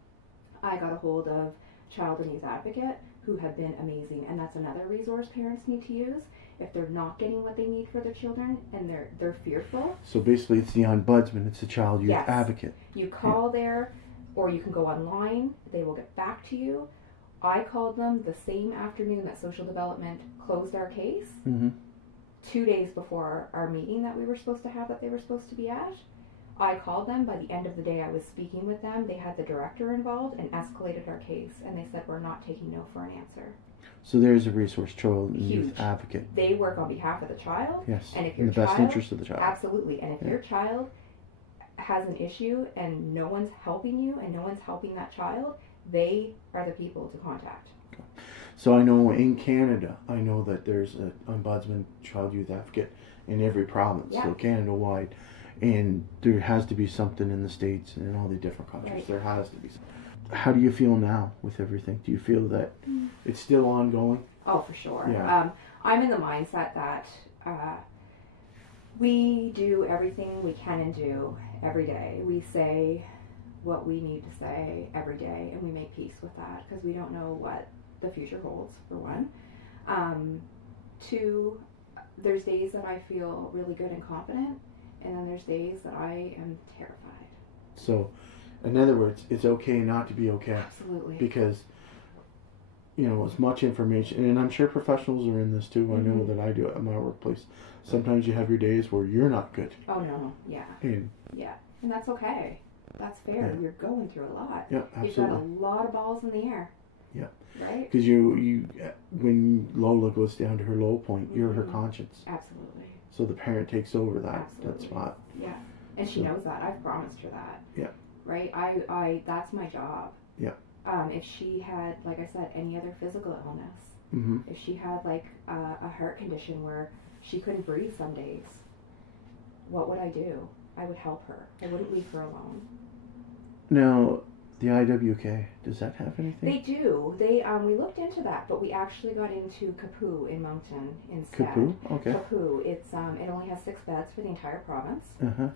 I got a hold of Child and Youth Advocate, who have been amazing, and that's another resource parents need to use if they're not getting what they need for their children and they're fearful. So basically, it's the ombudsman. It's the child youth Yes. advocate. You call there, or you can go online. They will get back to you. I called them the same afternoon that social development closed our case, Mm-hmm. 2 days before our meeting that we were supposed to have that they were supposed to be at. I called them. By the end of the day, I was speaking with them. They had the director involved and escalated our case, and they said, we're not taking no for an answer. So there's a resource, child and Huge. youth advocate. They work on behalf of the child. Yes. And if in your the best child- interest of the child. Absolutely. And if Yeah. your child has an issue and no one's helping you and no one's helping that child, they are the people to contact. So I know in Canada, I know that there's an ombudsman, child youth advocate in every province, Yeah. so Canada-wide. And there has to be something in the States and in all the different countries. Right. There has to be something. How do you feel now with everything? Do you feel that it's still ongoing? Oh, for sure. Yeah. I'm in the mindset that we do everything we can and do every day. We say what we need to say every day, and we make peace with that because we don't know what the future holds, for one. 2, there's days that I feel really good and confident, and then there's days that I am terrified. So, in other words, it's okay not to be okay. Absolutely. Because, you know, as much information, and I'm sure professionals are in this too. I know Mhm. that I do it at my workplace. Sometimes you have your days where you're not good. Oh, no. Yeah. And, Yeah. And that's okay. That's fair. Yeah. You're going through a lot. yeah, You've got a absolutely. lot of balls in the air. Yeah. Right? Because you, when Lola goes down to her low point, you're her Mhm. conscience. Absolutely. So the parent takes over that Absolutely. spot. Yeah. And she So- knows that. I've promised her that. Yeah. Right? I that's my job. Yeah. If she had, like I said, any other physical illness, Mm-hmm. if she had like a heart condition where she couldn't breathe some days, what would I do? I would help her. I wouldn't leave her alone. Now, the IWK, does that have anything? They do. We looked into that, but we actually got into Kapoo in Moncton instead. Kapoo? Okay. Kapoo. It's it only has 6 beds for the entire province. Uh-huh.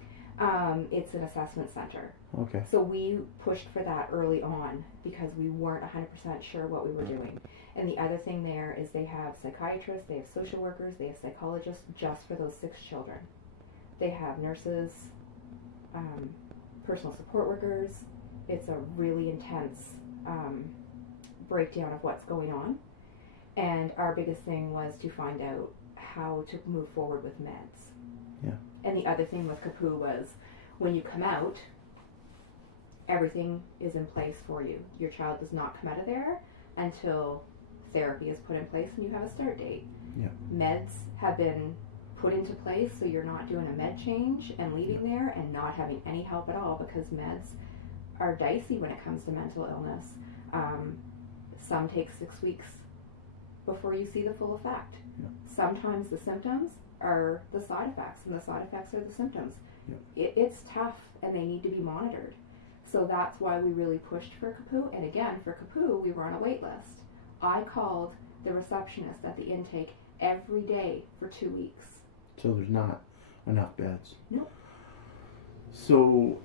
It's an assessment center. Okay. So we pushed for that early on because we weren't 100% sure what we were doing. And the other thing there is they have psychiatrists, they have social workers, they have psychologists just for those 6 children. They have nurses, personal support workers. It's a really intense breakdown of what's going on. And our biggest thing was to find out how to move forward with meds. Yeah. And the other thing with Kapoo was when you come out, everything is in place for you. Your child does not come out of there until therapy is put in place and you have a start date. Yeah. Meds have been put into place so you're not doing a med change and leaving there and not having any help at all, because meds are dicey when it comes to mental illness. Some take 6 weeks before you see the full effect. Yeah. Sometimes the symptoms are the side effects, and the side effects are the symptoms. Yeah. It's tough, and they need to be monitored. So that's why we really pushed for Kapoo. And again, for Kapoo, we were on a wait list. I called the receptionist at the intake every day for 2 weeks. So there's not enough beds. No. So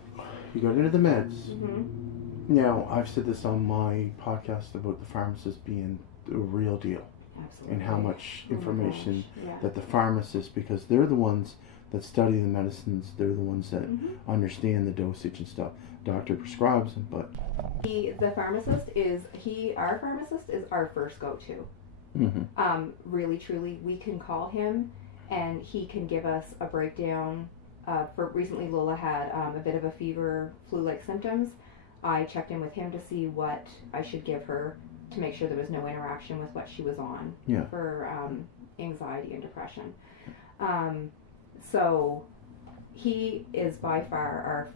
you got into the meds. Mm-hmm. Now, I've said this on my podcast about the pharmacist being the real deal. Absolutely. And how much information Yeah. that the pharmacists, because they're the ones that study the medicines, they're the ones that Mm-hmm. understand the dosage and stuff. Doctor prescribes them, but The pharmacist is, our pharmacist is our first go-to. Really, truly, we can call him and he can give us a breakdown. For recently, Lola had a bit of a fever, flu-like symptoms. I checked in with him to see what I should give her to make sure there was no interaction with what she was on for anxiety and depression. So he is by far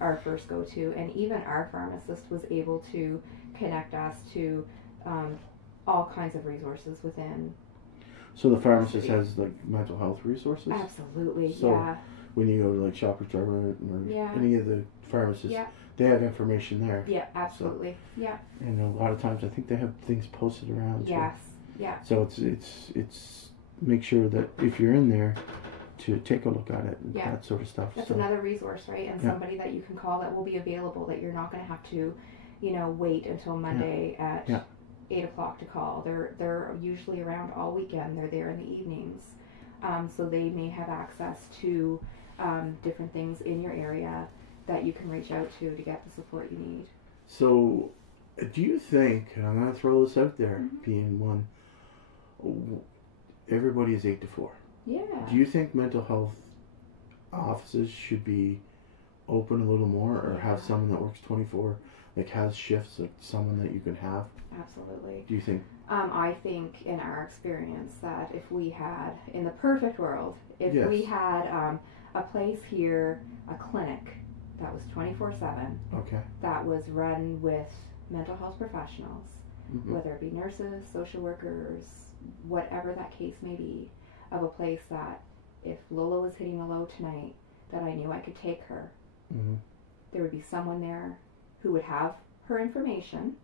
our first go-to, and even our pharmacist was able to connect us to all kinds of resources within. So the pharmacist has like mental health resources? Absolutely, So yeah. when you go to like Shoppers Drug Mart or any of the pharmacists, they have information there. Yeah, absolutely. Yeah. And a lot of times I think they have things posted around too. Yes. Yeah. So it's make sure that if you're in there to take a look at it and that sort of stuff. That's so another resource, right? And somebody that you can call that will be available, that you're not going to have to, wait until Monday at 8 o'clock to call. They're usually around all weekend. They're there in the evenings. So they may have access to different things in your area that you can reach out to get the support you need. So do you think, and I'm going to throw this out there, being one, everybody is 8 to 4. Yeah. Do you think mental health offices should be open a little more, or have someone that works 24, like has shifts, like someone that you can have? Absolutely. Do you think? I think in our experience that if we had, in the perfect world, if we had a place here, a clinic that was 24/7, Okay. that was run with mental health professionals, Mm-hmm. whether it be nurses, social workers, whatever that case may be, of a place that if Lola was hitting a low tonight, that I knew I could take her. Mm-hmm. There would be someone there who would have her information,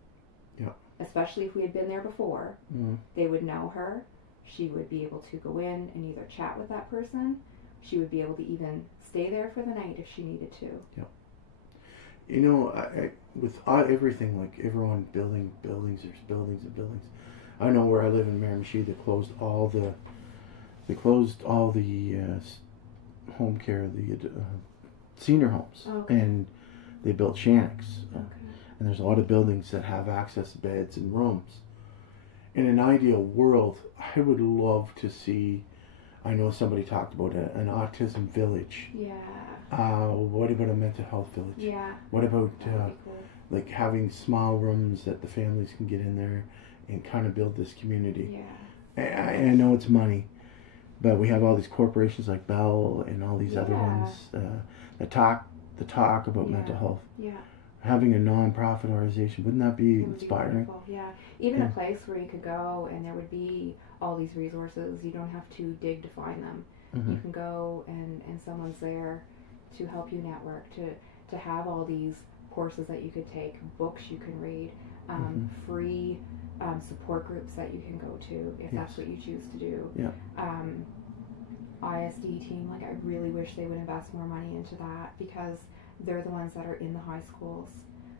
especially if we had been there before. Mm-hmm. They would know her. She would be able to go in and either chat with that person. She would be able to even stay there for the night if she needed to. You know, I with everything, like everyone building buildings, there's buildings and buildings. I know where I live in Miramichi, they closed all the home care, the senior homes, and they built Shannocks. And there's a lot of buildings that have access to beds and rooms. In an ideal world, I would love to see, I know somebody talked about an autism village. Yeah. What about a mental health village? Yeah. What about That'd be cool. like having small rooms that the families can get in there and kind of build this community? Yeah. I know it's money, but we have all these corporations like Bell and all these other ones that talk about mental health. Yeah. Having a non-profit organization, wouldn't that be inspiring? Yeah. Even a place where you could go and there would be all these resources. You don't have to dig to find them. Mm-hmm. You can go and someone's there to help you network, to have all these courses that you could take, books you can read, free support groups that you can go to if that's what you choose to do. Yeah. ISD team, like I really wish they would invest more money into that, because they're the ones that are in the high schools.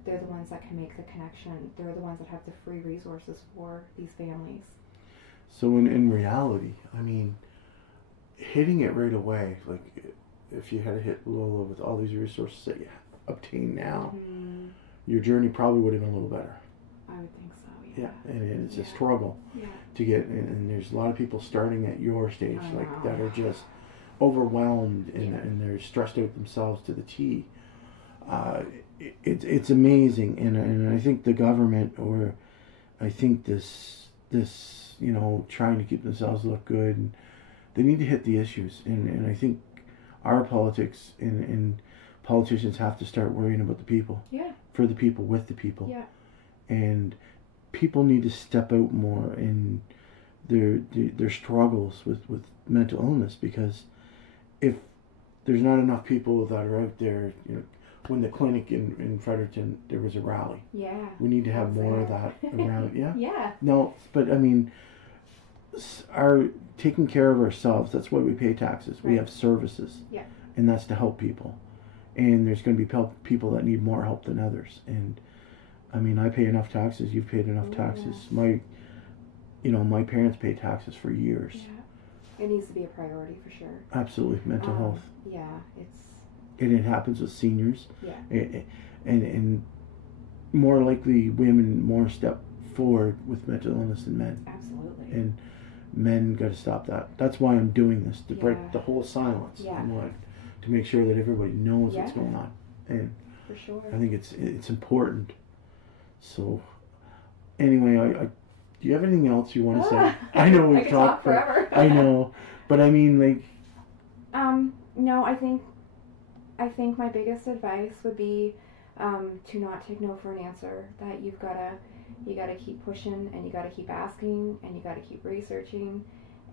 They're the ones that can make the connection. They're the ones that have the free resources for these families. So in reality, I mean, hitting it right away, like if you had hit Lola with all these resources that you obtain now, your journey probably would have been a little better. I would think so, yeah. Yeah, and it's a struggle to get, and there's a lot of people starting at your stage, that are just overwhelmed and they're stressed out themselves to the T. It's amazing, and I think the government, or I think this trying to keep themselves look good, and they need to hit the issues, and I think our politics and politicians have to start worrying about the people, for the people, with the people, and people need to step out more and their struggles with mental illness, because if there's not enough people that are out there, when the clinic in Fredericton, there was a rally. Yeah. We need to have more of that around. Yeah. Yeah. No, but I mean, our taking care of ourselves. That's why we pay taxes. Right. We have services. Yeah. And that's to help people. And there's going to be people that need more help than others. And I mean, I pay enough taxes. You've paid enough taxes. Yeah. My parents pay taxes for years. Yeah. It needs to be a priority for sure. Absolutely, mental health. Yeah, And it happens with seniors. Yeah. And more likely, women more step forward with mental illness than men. Absolutely. And men got to stop that. That's why I'm doing this, to break the whole silence. Yeah. To make sure that everybody knows what's going on. And for sure. I think it's important. So anyway, do you have anything else you want to say? I know we've talked forever. I know, but I mean, like. No, I think my biggest advice would be to not take no for an answer. That you gotta keep pushing, and you gotta keep asking, and you gotta keep researching.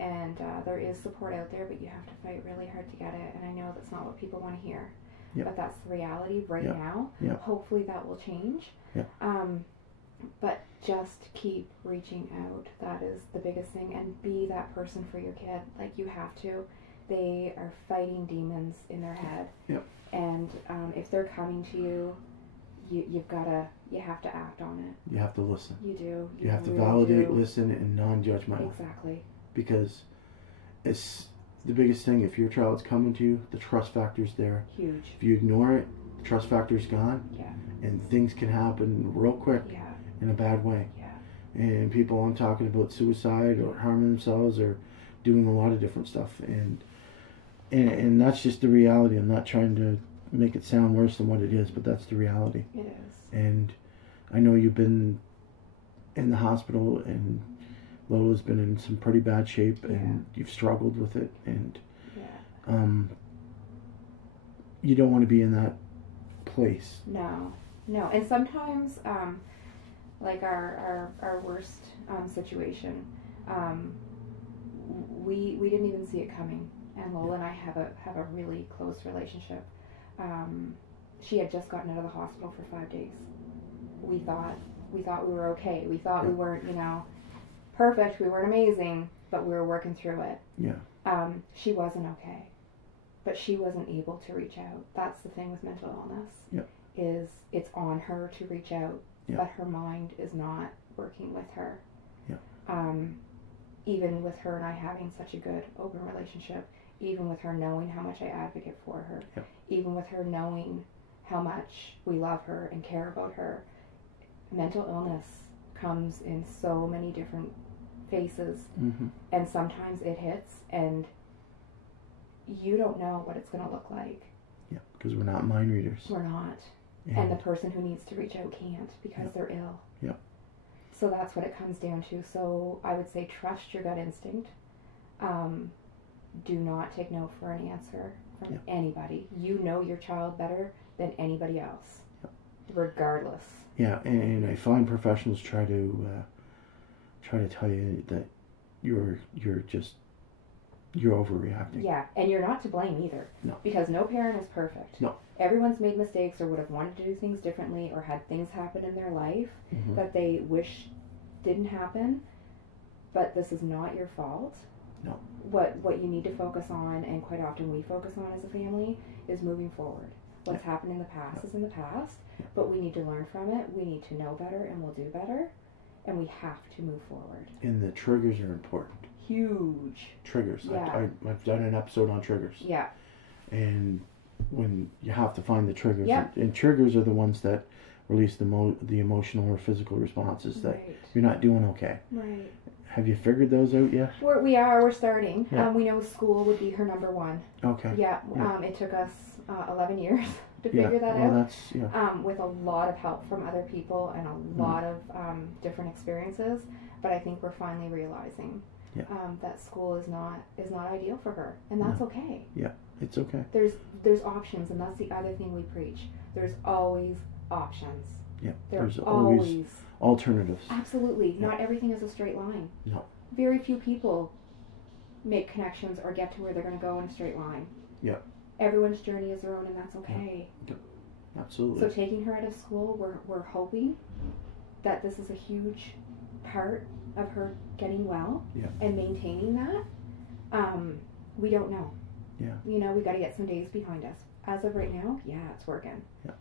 And there is support out there, but you have to fight really hard to get it. And I know that's not what people want to hear, but that's the reality right now. Hopefully that will change. But just keep reaching out. That is the biggest thing. And be that person for your kid. Like, you have to. They are fighting demons in their head. And if they're coming to you, you have to act on it. You have to listen. You do. You have to validate, listen, and non-judgmental. Exactly. Because it's the biggest thing. If your child's coming to you, the trust factor's there. Huge. If you ignore it, the trust factor's gone. Yeah. And things can happen real quick. Yeah. In a bad way. Yeah. And people, I'm talking about suicide or harming themselves or doing a lot of different stuff. And that's just the reality. I'm not trying to make it sound worse than what it is, but that's the reality. It is. And I know you've been in the hospital, and Lola's been in some pretty bad shape, and you've struggled with it, and you don't want to be in that place. No. And sometimes, like our worst situation, we didn't even see it coming. And Lola and I have a really close relationship. She had just gotten out of the hospital for 5 days. We thought we were okay. We thought we weren't, perfect. We weren't amazing, but we were working through it. Yeah. She wasn't okay, but she wasn't able to reach out. That's the thing with mental illness. Yep. Is it's on her to reach out, Yep. but her mind is not working with her. Yeah. Even with her and I having such a good open relationship, even with her knowing how much I advocate for her, Yep. even with her knowing how much we love her and care about her, mental illness comes in so many different faces, and sometimes it hits and you don't know what it's going to look like. Yeah, because we're not mind readers. We're not. And the person who needs to reach out can't because they're ill. Yep. So that's what it comes down to. So I would say trust your gut instinct. Do not take no for an answer from anybody. You know your child better than anybody else, regardless. Yeah, and I find professionals try to tell you that you're overreacting. Yeah, and you're not to blame either. No. Because no parent is perfect. No. Everyone's made mistakes or would have wanted to do things differently or had things happen in their life that they wish didn't happen. But this is not your fault. No. What you need to focus on, and quite often we focus on as a family, is moving forward. What's happened in the past is in the past, but we need to learn from it. We need to know better, and we'll do better. And we have to move forward. And the triggers are important. Huge. Triggers. Yeah. I've done an episode on triggers. Yeah. And when you have to find the triggers. Yeah. And triggers are the ones that release the emotional or physical responses that you're not doing okay. Right. Have you figured those out yet? We're starting. Yeah. We know school would be her number one. Okay. Yeah. It took us 11 years to figure that out. That's with a lot of help from other people and a lot of different experiences. But I think we're finally realizing that school is not ideal for her, and that's okay. Yeah, it's okay. There's options, and that's the other thing we preach. There's always options. Yeah, There's always alternatives. Absolutely. Not everything is a straight line. No. very few people make connections or get to where they're going to go in a straight line. Yeah. Everyone's journey is their own, and that's okay. Yep. Absolutely. So taking her out of school, we're hoping that this is a huge part of her getting well and maintaining that. We don't know. Yeah. You know, we got to get some days behind us. As of right now, it's working. Yeah.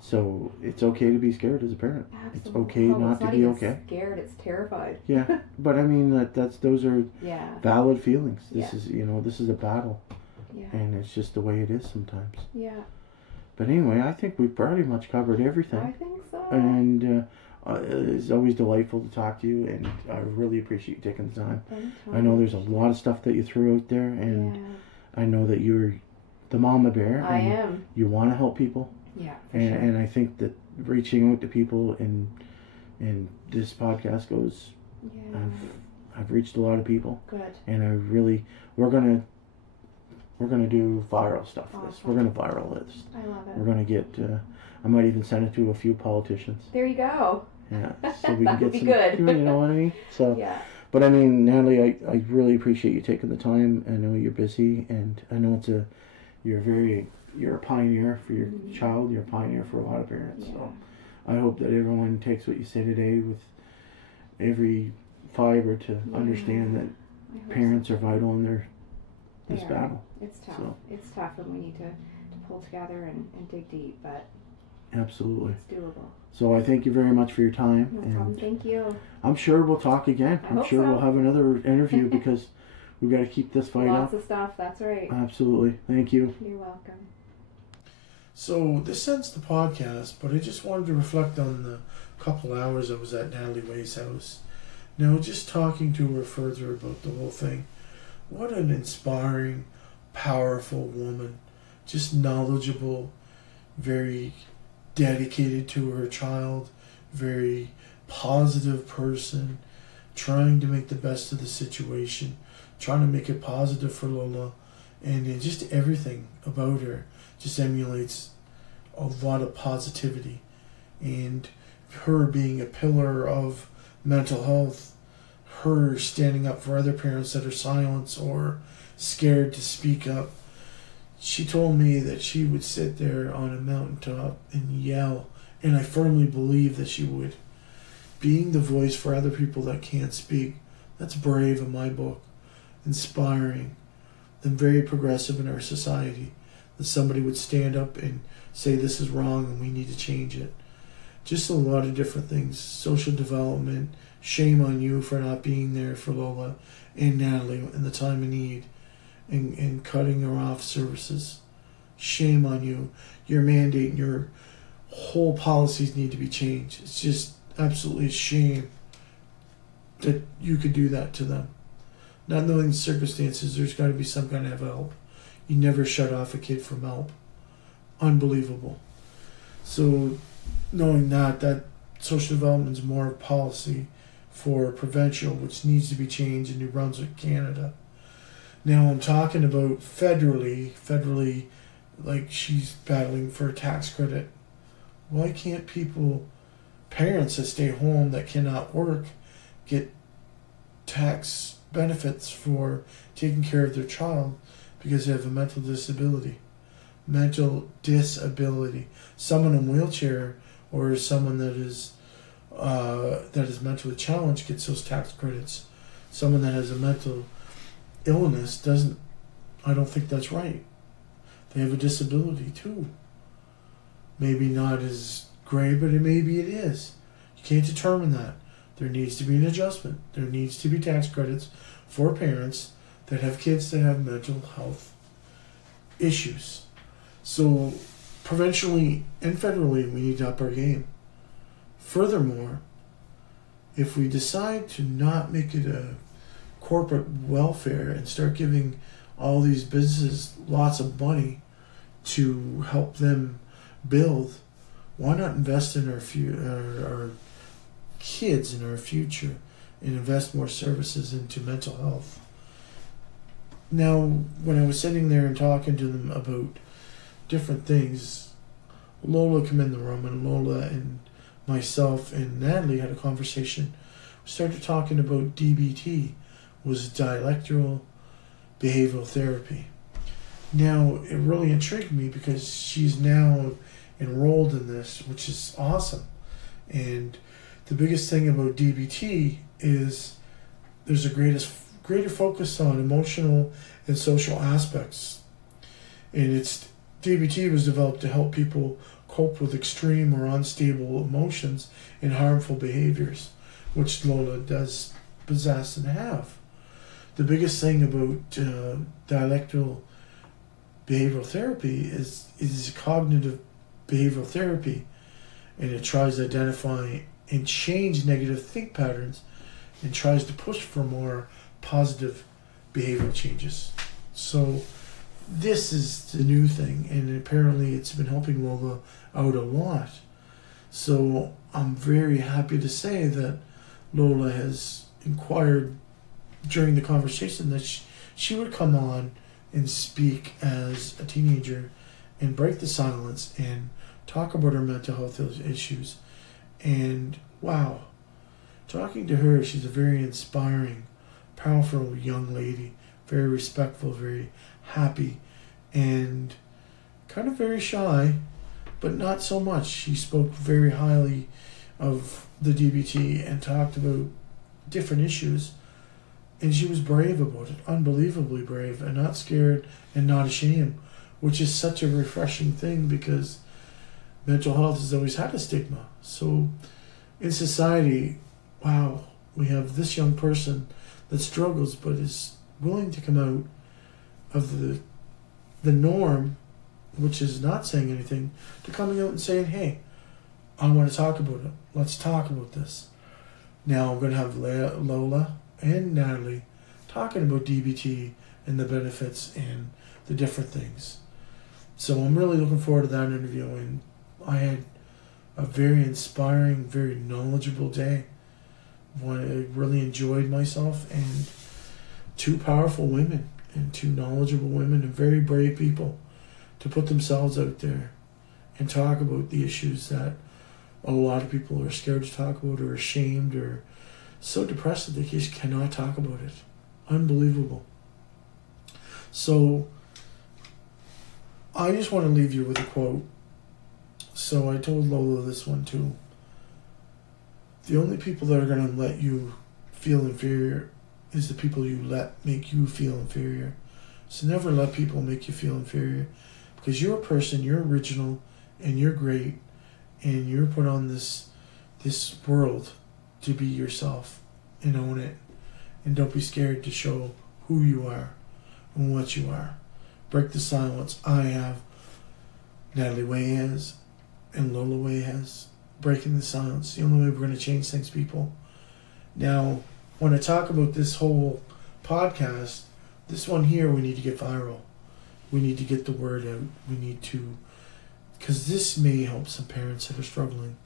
So it's okay to be scared as a parent. Absolutely. It's okay not to be okay. Scared, it's terrified. Yeah, but I mean those are valid feelings. This is this is a battle. Yeah. And it's just the way it is sometimes. Yeah. But anyway, I think we've pretty much covered everything. I think so. And it's always delightful to talk to you, and I really appreciate you taking the time. Anytime. I know there's a lot of stuff that you threw out there, and I know that you're the mama bear. I am. You want to help people. Yeah, and, sure. And I think that reaching out to people in this podcast goes. Yeah. I've reached a lot of people. Good. And we're gonna do viral stuff. Awesome. We're gonna viral this. I love it. We're gonna get. I might even send it to a few politicians. There you go. Yeah, so we can get some. Good. You know what I mean? So. Yeah. But I mean, Natalie, I really appreciate you taking the time. I know you're busy, and I know you're a pioneer for your child. You're a pioneer for a lot of parents. Yeah. So I hope that everyone takes what you say today with every fiber to understand that parents are vital in this battle. It's tough. So. It's tough, and we need to pull together and dig deep, but absolutely, it's doable. So I thank you very much for your time. No problem. Thank you. I'm sure we'll talk again. I'm sure we'll have another interview because we've got to keep this fight up. Lots of stuff. That's right. Absolutely. Thank you. You're welcome. So this ends the podcast, but I just wanted to reflect on the couple hours I was at Natalie Way's house. Now, just talking to her further about the whole thing. What an inspiring, powerful woman. Just knowledgeable, very dedicated to her child, very positive person, trying to make the best of the situation, trying to make it positive for Lola, and just everything about her just emulates a lot of positivity. And her being a pillar of mental health, her standing up for other parents that are silenced or scared to speak up. She told me that she would sit there on a mountaintop and yell, and I firmly believe that she would. Being the voice for other people that can't speak, that's brave in my book. Inspiring, and very progressive in our society. That somebody would stand up and say this is wrong and we need to change it. Just a lot of different things. Social development, shame on you for not being there for Lola and Natalie in the time of need. And cutting her off services. Shame on you. Your mandate and your whole policies need to be changed. It's just absolutely a shame that you could do that to them. Not knowing the circumstances, there's got to be some kind of help. You never shut off a kid from help. Unbelievable. So knowing that social development is more policy for provincial, which needs to be changed in New Brunswick, Canada. Now I'm talking about federally, like she's battling for a tax credit. Why can't parents that stay home that cannot work, get tax benefits for taking care of their child because they have a mental disability? Someone in a wheelchair or someone that is mentally challenged gets those tax credits. Someone that has a mental illness doesn't. I don't think that's right. They have a disability too. Maybe not as great, but maybe it is. You can't determine that. There needs to be an adjustment. There needs to be tax credits for parents that have kids that have mental health issues. So provincially and federally, we need to up our game. Furthermore, if we decide to not make it a corporate welfare and start giving all these businesses lots of money to help them build, why not invest in our kids and our future and invest more services into mental health? Now, when I was sitting there and talking to them about different things, Lola came in the room, and Lola and myself and Natalie had a conversation. started talking about DBT, was dialectical behavioral therapy. Now, it really intrigued me because she's now enrolled in this, which is awesome. And the biggest thing about DBT is there's a greater focus on emotional and social aspects. And DBT was developed to help people cope with extreme or unstable emotions and harmful behaviors, which Lola does possess and have. The biggest thing about dialectical behavioral therapy is cognitive behavioral therapy, and it tries to identify and change negative think patterns and tries to push for more positive behavioral changes. So this is the new thing, and apparently it's been helping Lola out a lot. So I'm very happy to say that Lola has inquired during the conversation that she would come on and speak as a teenager and break the silence and talk about her mental health issues. And wow, talking to her, she's a very inspiring, powerful young lady, very respectful, very happy, and kind of very shy, but not so much. She spoke very highly of the DBT and talked about different issues, and she was brave about it, unbelievably brave, and not scared and not ashamed, which is such a refreshing thing because mental health has always had a stigma. So in society, wow, we have this young person that struggles but is willing to come out of the norm, which is not saying anything, to coming out and saying, hey, I want to talk about it. Let's talk about this. Now I'm going to have Lola and Natalie talking about DBT and the benefits and the different things. So I'm really looking forward to that interview, and I had a very inspiring, very knowledgeable day. I really enjoyed myself, and two powerful women and two knowledgeable women and very brave people to put themselves out there and talk about the issues that a lot of people are scared to talk about or ashamed or so depressed that they just cannot talk about it. Unbelievable. So I just want to leave you with a quote. So I told Lola this one too. The only people that are going to let you feel inferior is the people you let make you feel inferior. So never let people make you feel inferior, because you're a person, you're original, and you're great, and you're put on this world to be yourself and own it. And don't be scared to show who you are and what you are. Break the silence. I have Natalie Way has and Lola Way has. Breaking the silence. The only way we're going to change things, people. Now, when I talk about this whole podcast, this one here, we need to get viral. We need to get the word out. We need to, because this may help some parents that are struggling.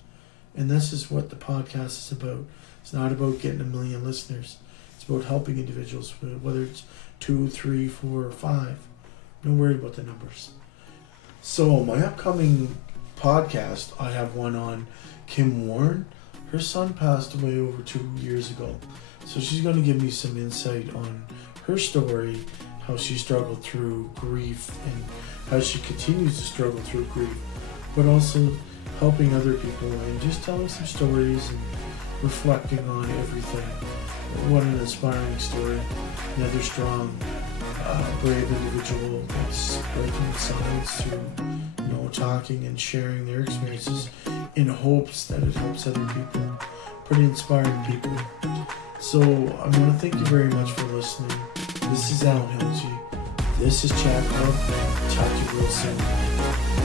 And this is what the podcast is about. It's not about getting 1 million listeners. It's about helping individuals, whether it's 2, 3, 4, or 5. Don't worry about the numbers. So my upcoming podcast, I have one on Kim Warren. Her son passed away over 2 years ago. So she's going to give me some insight on her story, how she struggled through grief and how she continues to struggle through grief, but also helping other people and just telling some stories and reflecting on everything. What an inspiring story. Another strong, brave individual that's breaking the silence through, talking and sharing their experiences in hopes that it helps other people. Pretty inspiring people. So I want to thank you very much for listening. This is Alan Hilty. This is Chat Club. Talk to you real soon.